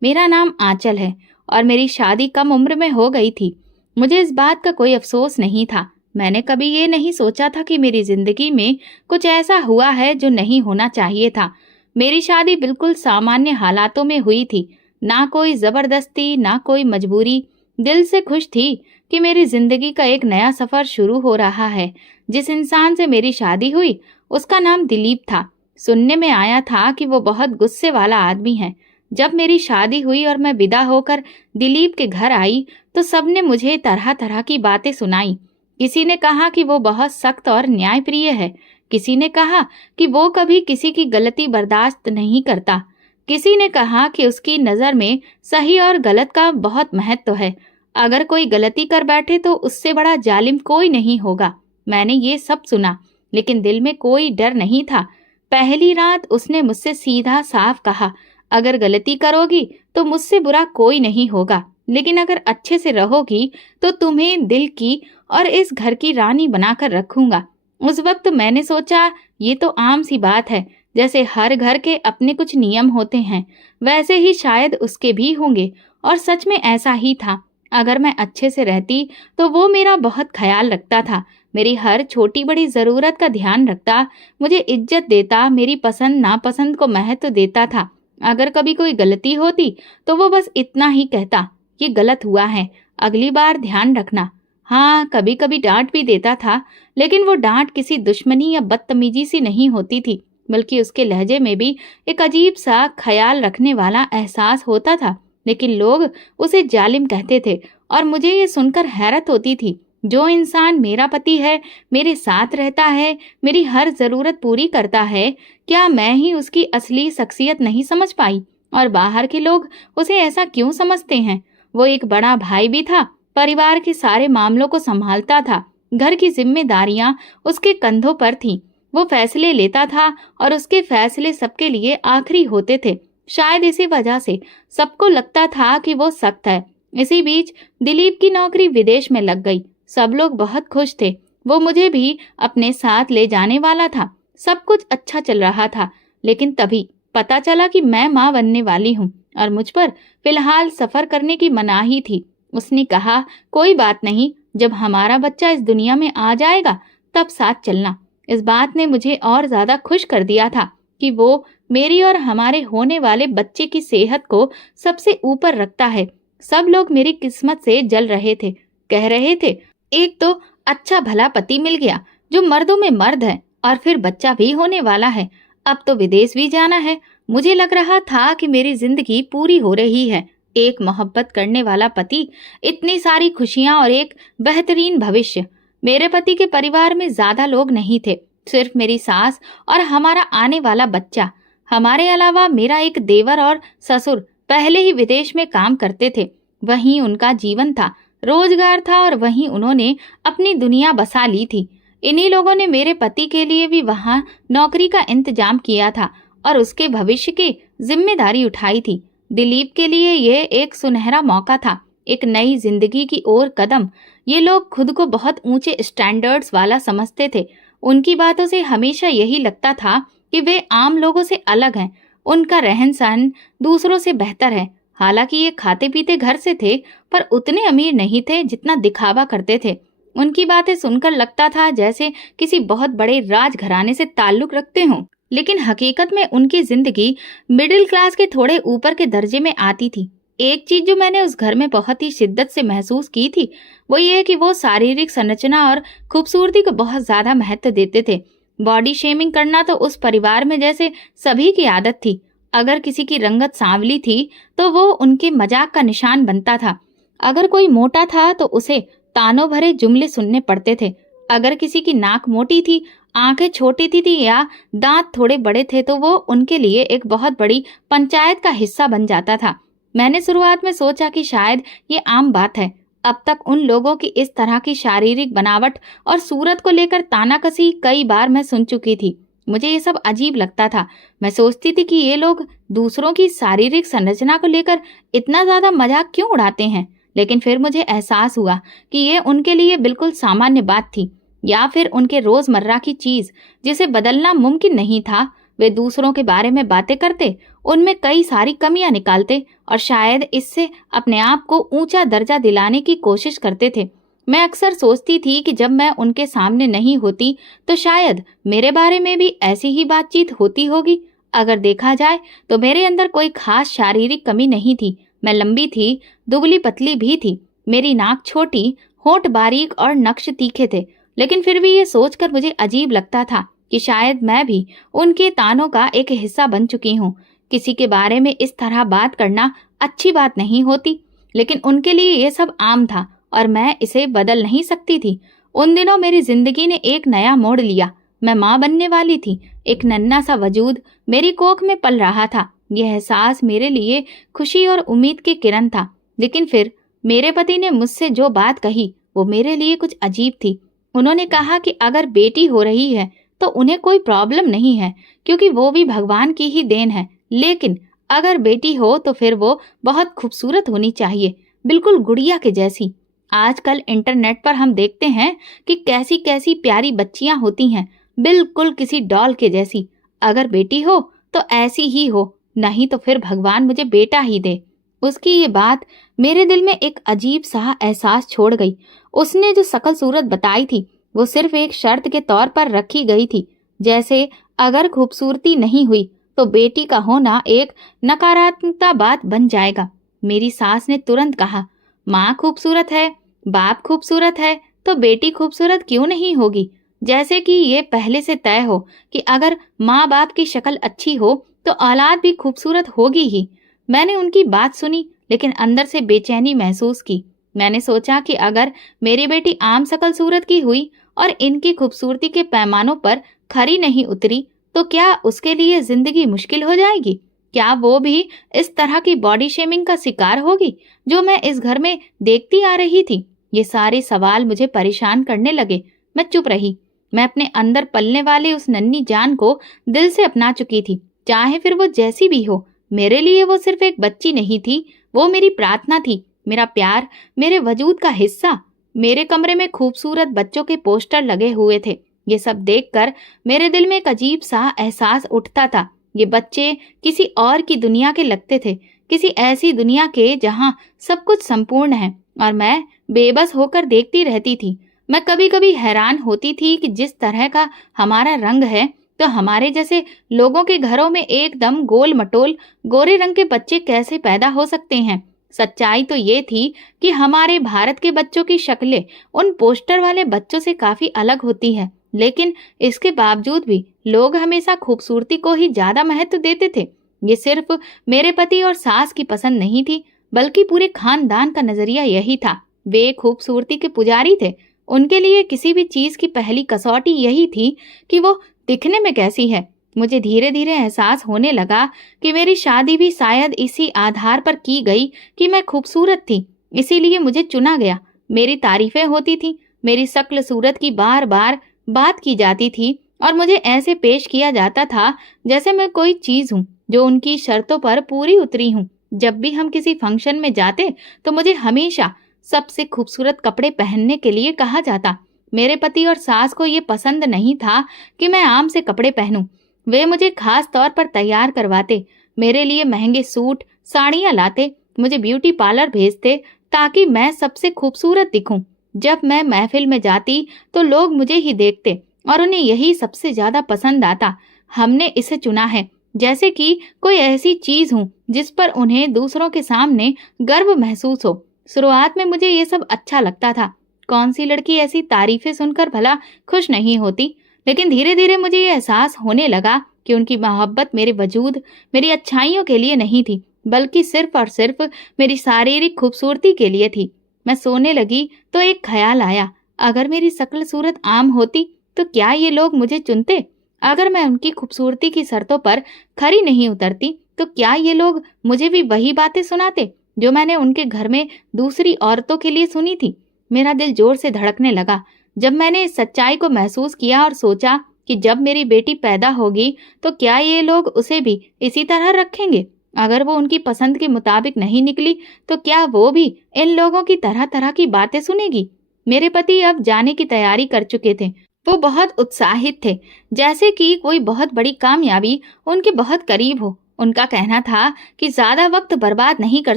मेरा नाम आंचल है और मेरी शादी कम उम्र में हो गई थी। मुझे इस बात का कोई अफसोस नहीं था। मैंने कभी ये नहीं सोचा था कि मेरी जिंदगी में कुछ ऐसा हुआ है जो नहीं होना चाहिए था। मेरी शादी बिल्कुल सामान्य हालातों में हुई थी, ना कोई जबरदस्ती, ना कोई मजबूरी। दिल से खुश थी कि मेरी जिंदगी का एक नया सफर शुरू हो रहा है। जिस इंसान से मेरी शादी हुई, उसका नाम दिलीप था। सुनने में आया था कि वो बहुत गुस्से वाला आदमी है। जब मेरी शादी हुई और मैं विदा होकर दिलीप के घर आई, तो सबने मुझे तरह तरह की बातें सुनाई। किसी ने कहा कि वो बहुत सख्त और न्यायप्रिय है। किसी ने कहा कि वो कभी किसी की गलती बर्दाश्त नहीं करता। किसी ने कहा कि उसकी नज़र में सही और गलत का बहुत महत्व है। अगर कोई गलती कर बैठे तो उससे बड़ा जालिम कोई नहीं होगा। मैंने ये सब सुना, लेकिन दिल में कोई डर नहीं था। पहली रात उसने मुझसे सीधा साफ कहा, अगर गलती करोगी तो मुझसे बुरा कोई नहीं होगा, लेकिन अगर अच्छे से रहोगी तो तुम्हें दिल की और इस घर की रानी बनाकर रखूंगा। उस वक्त मैंने सोचा, ये तो आम सी बात है। जैसे हर घर के अपने कुछ नियम होते हैं, वैसे ही शायद उसके भी होंगे। और सच में ऐसा ही था। अगर मैं अच्छे से रहती तो वो मेरा बहुत ख्याल रखता था, मेरी हर छोटी बड़ी ज़रूरत का ध्यान रखता, मुझे इज्जत देता, मेरी पसंद नापसंद को महत्व देता था। अगर कभी कोई गलती होती तो वो बस इतना ही कहता, ये गलत हुआ है, अगली बार ध्यान रखना। हाँ, कभी कभी डांट भी देता था, लेकिन वो डांट किसी दुश्मनी या बदतमीजी सी नहीं होती थी, बल्कि उसके लहजे में भी एक अजीब सा ख्याल रखने वाला एहसास होता था। लेकिन लोग उसे जालिम कहते थे और मुझे ये सुनकर हैरत होती थी। जो इंसान मेरा पति है, मेरे साथ रहता है, मेरी हर जरूरत पूरी करता है, क्या मैं ही उसकी असली शख्सियत नहीं समझ पाई? और बाहर के लोग उसे ऐसा क्यों समझते हैं? वो एक बड़ा भाई भी था, परिवार के सारे मामलों को संभालता था, घर की जिम्मेदारियां उसके कंधों पर थीं। वो फैसले लेता था और उसके फैसले सबके लिए आखिरी होते थे। शायद इसी वजह से सबको लगता था कि वो सख्त है। इसी बीच दिलीप की नौकरी विदेश में लग गई। सब लोग बहुत खुश थे। वो मुझे भी अपने साथ ले जाने वाला था। सब कुछ अच्छा चल रहा था, लेकिन तभी पता चला कि मैं माँ बनने वाली हूँ और मुझ पर फिलहाल सफर करने की मनाही थी। उसने कहा, कोई बात नहीं, जब हमारा बच्चा इस दुनिया में आ जाएगा तब साथ चलना। इस बात ने मुझे और ज्यादा खुश कर दिया था कि वो मेरी और हमारे होने वाले बच्चे की सेहत को सबसे ऊपर रखता है। सब लोग मेरी किस्मत से जल रहे थे, कह रहे थे, एक तो अच्छा भला पति मिल गया जो मर्दों में मर्द है, और फिर बच्चा भी होने वाला है। अब तो विदेश भी जाना है। मुझे लग रहा था कि मेरी जिंदगी पूरी हो रही है। एक मोहब्बत करने वाला पति, इतनी सारी खुशियां और एक बेहतरीन भविष्य। मेरे पति के परिवार में ज्यादा लोग नहीं थे, सिर्फ मेरी सास और हमारा आने वाला बच्चा। हमारे अलावा मेरा एक देवर और ससुर पहले ही विदेश में काम करते थे। वहीं उनका जीवन था, रोजगार था, और वहीं उन्होंने अपनी दुनिया बसा ली थी। इन्हीं लोगों ने मेरे पति के लिए भी वहां नौकरी का इंतजाम किया था और उसके भविष्य की जिम्मेदारी उठाई थी। दिलीप के लिए ये एक सुनहरा मौका था, एक नई जिंदगी की ओर कदम। ये लोग खुद को बहुत ऊंचे स्टैंडर्ड्स वाला समझते थे। उनकी बातों से हमेशा यही लगता था कि वे आम लोगों से अलग हैं, उनका रहन सहन दूसरों से बेहतर है। हालांकि ये खाते पीते घर से थे, पर उतने अमीर नहीं थे जितना दिखावा करते थे। उनकी बातें सुनकर लगता था जैसे किसी बहुत बड़े राजघराने से ताल्लुक रखते हों। लेकिन हकीकत में उनकी जिंदगी मिडिल क्लास के थोड़े ऊपर के दर्जे में आती थी। एक चीज जो मैंने उस घर में बहुत ही शिद्दत से महसूस की थी, वो ये कि वो शारीरिक संरचना और खूबसूरती को बहुत ज्यादा महत्व देते थे। बॉडी शेमिंग करना तो उस परिवार में जैसे सभी की आदत थी। अगर किसी की रंगत सांवली थी तो वो उनके मजाक का निशान बनता था। अगर कोई मोटा था तो उसे तानों भरे जुमले सुनने पड़ते थे। अगर किसी की नाक मोटी थी, आंखें छोटी थी या दांत थोड़े बड़े थे तो वो उनके लिए एक बहुत बड़ी पंचायत का हिस्सा बन जाता था। मैंने शुरुआत में सोचा कि शायद ये आम बात है। अब तक उन लोगों की इस तरह की शारीरिक बनावट और सूरत को लेकर तानाकसी कई बार मैं सुन चुकी थी। मुझे ये सब अजीब लगता था। मैं सोचती थी कि ये लोग दूसरों की शारीरिक संरचना को लेकर इतना ज्यादा मजाक क्यों उड़ाते हैं। लेकिन फिर मुझे एहसास हुआ कि ये उनके लिए बिल्कुल सामान्य बात थी, या फिर उनके रोजमर्रा की चीज जिसे बदलना मुमकिन नहीं था। वे दूसरों के बारे में बातें करते, उनमें कई सारी कमियां निकालते और शायद इससे अपने आप को ऊंचा दर्जा दिलाने की कोशिश करते थे। मैं अक्सर सोचती थी कि जब मैं उनके सामने नहीं होती तो शायद मेरे बारे में भी ऐसी ही बातचीत होती होगी। अगर देखा जाए तो मेरे अंदर कोई खास शारीरिक कमी नहीं थी। मैं लंबी थी, दुबली पतली भी थी। मेरी नाक छोटी, होंठ बारीक और नक्श तीखे थे। लेकिन फिर भी ये सोचकर मुझे अजीब लगता था कि शायद मैं भी उनके तानों का एक हिस्सा बन चुकी हूँ। किसी के बारे में इस तरह बात करना अच्छी बात नहीं होती, लेकिन उनके लिए ये सब आम था और मैं इसे बदल नहीं सकती थी। उन दिनों मेरी जिंदगी ने एक नया मोड़ लिया। मैं माँ बनने वाली थी। एक नन्हा सा वजूद मेरी कोख में पल रहा था। यह एहसास मेरे लिए खुशी और उम्मीद की किरण था। लेकिन फिर मेरे पति ने मुझसे जो बात कही वो मेरे लिए कुछ अजीब थी। उन्होंने कहा कि अगर बेटी हो रही है तो उन्हें कोई प्रॉब्लम नहीं है, क्योंकि वो भी भगवान की ही देन है। लेकिन अगर बेटी हो तो फिर वो बहुत खूबसूरत होनी चाहिए, बिल्कुल गुड़िया के जैसी। आजकल इंटरनेट पर हम देखते हैं कि कैसी कैसी प्यारी बच्चियां होती हैं, बिल्कुल किसी डॉल के जैसी। अगर बेटी हो तो ऐसी ही हो, नहीं तो फिर भगवान मुझे बेटा ही दे। उसकी ये बात मेरे दिल में एक अजीब सा एहसास छोड़ गई। उसने जो शकल सूरत बताई थी वो सिर्फ एक शर्त के तौर पर रखी गई थी, जैसे अगर खूबसूरती नहीं हुई तो बेटी का होना एक नकारात्मकता बात बन जाएगा। मेरी सास ने तुरंत कहा, माँ खूबसूरत है, बाप खूबसूरत है, तो बेटी खूबसूरत क्यों नहीं होगी। जैसे कि ये पहले से तय हो कि अगर माँ बाप की शक्ल अच्छी हो तो औलाद भी खूबसूरत होगी ही। मैंने उनकी बात सुनी, लेकिन अंदर से बेचैनी महसूस की। मैंने सोचा कि अगर मेरी बेटी आम शकल सूरत की हुई और इनकी खूबसूरती के पैमानों पर खरी नहीं उतरी तो क्या उसके लिए जिंदगी मुश्किल हो जाएगी। क्या वो भी इस तरह की बॉडी शेमिंग का शिकार होगी जो मैं इस घर में देखती आ रही थी। ये सारे सवाल मुझे परेशान करने लगे। मैं चुप रही। मैं अपने अंदर पलने वाले उस नन्ही जान को दिल से अपना चुकी थी, चाहे फिर वो जैसी भी हो। मेरे लिए वो सिर्फ एक बच्ची नहीं थी, वो मेरी प्रार्थना थी, मेरा प्यार, मेरे वजूद का हिस्सा। मेरे कमरे में खूबसूरत बच्चों के पोस्टर लगे हुए थे। ये सब देखकर मेरे दिल में एक अजीब सा एहसास उठता था। ये बच्चे किसी और की दुनिया के लगते थे, किसी ऐसी दुनिया के जहां सब कुछ संपूर्ण है, और मैं बेबस होकर देखती रहती थी। मैं कभी कभी हैरान होती थी कि जिस तरह का हमारा रंग है तो हमारे जैसे लोगों के घरों में एकदम गोल मटोल गोरे रंग के बच्चे कैसे पैदा हो सकते हैं। सच्चाई तो ये थी कि हमारे भारत के बच्चों की शक्लें उन पोस्टर वाले बच्चों से काफी अलग होती है, लेकिन इसके बावजूद भी लोग हमेशा खूबसूरती को ही ज्यादा महत्व देते थे। ये सिर्फ मेरे पति और सास की पसंद नहीं थी, बल्कि पूरे खानदान का नजरिया यही था। वे खूबसूरती के पुजारी थे। उनके लिए किसी भी चीज की पहली कसौटी यही थी कि वो दिखने में कैसी है। मुझे धीरे धीरे एहसास होने लगा कि मेरी शादी भी शायद इसी आधार पर की गई कि मैं खूबसूरत थी, इसीलिए मुझे चुना गया। मेरी तारीफें होती थी, मेरी शक्ल सूरत की बार बार बात की जाती थी और मुझे ऐसे पेश किया जाता था जैसे मैं कोई चीज हूँ जो उनकी शर्तों पर पूरी उतरी हूँ। जब भी हम किसी फंक्शन में जाते तो मुझे हमेशा सबसे खूबसूरत कपड़े पहनने के लिए कहा जाता। मेरे पति और सास को ये पसंद नहीं था कि मैं आम से कपड़े पहनूं। वे मुझे खास तौर पर तैयार करवाते, मेरे लिए महंगे सूट साड़ियां लाते, मुझे ब्यूटी पार्लर भेजते ताकि मैं सबसे खूबसूरत दिखूं। जब मैं महफिल में जाती तो लोग मुझे ही देखते और उन्हें यही सबसे ज्यादा पसंद आता। हमने इसे चुना है, जैसे कि कोई ऐसी चीज हूँ जिस पर उन्हें दूसरों के सामने गर्व महसूस हो। शुरुआत में मुझे ये सब अच्छा लगता था। कौन सी लड़की ऐसी तारीफें सुनकर भला खुश नहीं होती? लेकिन धीरे धीरे मुझे ये एहसास होने लगा कि उनकी मोहब्बत मेरे वजूद, मेरी अच्छाइयों के लिए नहीं थी, बल्कि सिर्फ और सिर्फ मेरी शारीरिक खूबसूरती के लिए थी। मैं सोने लगी तो एक ख्याल आया, अगर मेरी शक्ल सूरत आम होती तो क्या ये लोग मुझे चुनते? अगर मैं उनकी खूबसूरती की शर्तों पर खरी नहीं उतरती तो क्या ये लोग मुझे भी वही बातें सुनाते जो मैंने उनके घर में दूसरी औरतों के लिए सुनी थी? मेरा दिल जोर से धड़कने लगा जब मैंने इस सच्चाई को महसूस किया और सोचा कि जब मेरी बेटी पैदा होगी तो क्या ये लोग उसे भी इसी तरह रखेंगे? अगर वो उनकी पसंद के मुताबिक नहीं निकली तो क्या वो भी इन लोगों की तरह तरह की बातें सुनेगी? मेरे पति अब जाने की तैयारी कर चुके थे। वो बहुत उत्साहित थे, जैसे कि कोई बहुत बड़ी कामयाबी उनके बहुत करीब हो। उनका कहना था कि ज्यादा वक्त बर्बाद नहीं कर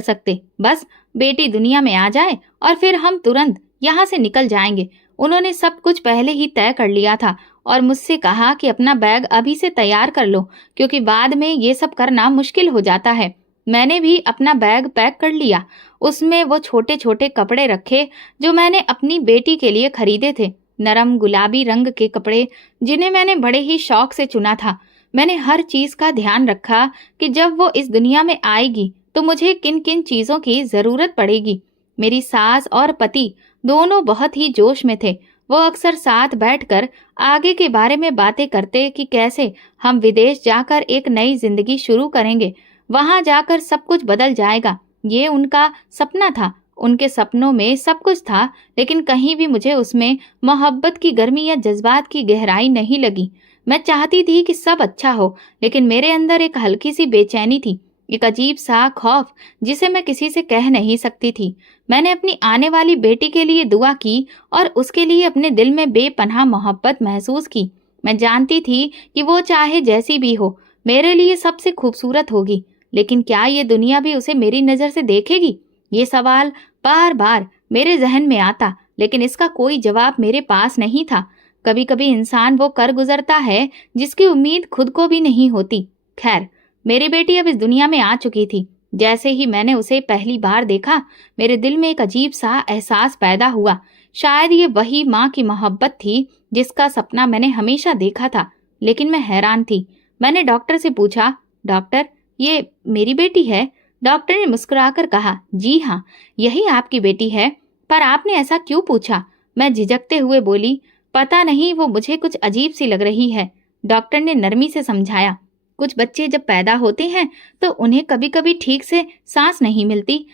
सकते, बस बेटी दुनिया में आ जाए और फिर हम तुरंत यहाँ से निकल जाएंगे। उन्होंने सब कुछ पहले ही तय कर लिया था और मुझसे कहा कि अपना बैग अभी से तैयार कर लो, क्योंकि बाद में ये सब करना मुश्किल हो जाता है। मैंने भी अपना बैग पैक कर लिया। उसमें वो छोटे छोटे कपड़े रखे जो मैंने अपनी बेटी के लिए खरीदे थे, नरम गुलाबी रंग के कपड़े जिन्हें मैंने बड़े ही शौक से चुना था। मैंने हर चीज का ध्यान रखा कि जब वो इस दुनिया में आएगी तो मुझे किन किन चीजों की जरूरत पड़ेगी। मेरी सास और पति दोनों बहुत ही जोश में थे। वो अक्सर साथ बैठकर आगे के बारे में बातें करते कि कैसे हम विदेश जाकर एक नई जिंदगी शुरू करेंगे, वहां जाकर सब कुछ बदल जाएगा। ये उनका सपना था। उनके सपनों में सब कुछ था, लेकिन कहीं भी मुझे उसमें मोहब्बत की गर्मी या जज्बात की गहराई नहीं लगी। मैं चाहती थी कि सब अच्छा हो, लेकिन मेरे अंदर एक हल्की सी बेचैनी थी, एक अजीब सा खौफ जिसे मैं किसी से कह नहीं सकती थी। मैंने अपनी आने वाली बेटी के लिए दुआ की और उसके लिए अपने दिल में बेपनाह मोहब्बत महसूस की। मैं जानती थी कि वो चाहे जैसी भी हो, मेरे लिए सबसे खूबसूरत होगी। लेकिन क्या ये दुनिया भी उसे मेरी नजर से देखेगी? ये सवाल बार बार मेरे जहन में आता, लेकिन इसका कोई जवाब मेरे पास नहीं था। कभी कभी इंसान वो कर गुजरता है जिसकी उम्मीद खुद को भी नहीं होती। खैर, मेरी बेटी अब इस दुनिया में आ चुकी थी। जैसे ही मैंने उसे पहली बार देखा, मेरे दिल में एक अजीब सा एहसास पैदा हुआ। शायद ये वही माँ की मोहब्बत थी जिसका सपना मैंने हमेशा देखा था। लेकिन मैं हैरान थी। मैंने डॉक्टर से पूछा, डॉक्टर, ये मेरी बेटी है? डॉक्टर ने मुस्कुराकर कहा, जी हाँ, यही आपकी बेटी है। पर आपने ऐसा क्यों पूछा? मैं झिझकते हुए बोली, पता नहीं, वो मुझे कुछ अजीब सी लग रही है। डॉक्टर ने नरमी से समझाया, कुछ बच्चे जब पैदा होते हैं तो उन्हें कभी कभी ठीक से सांस नहीं मिलती,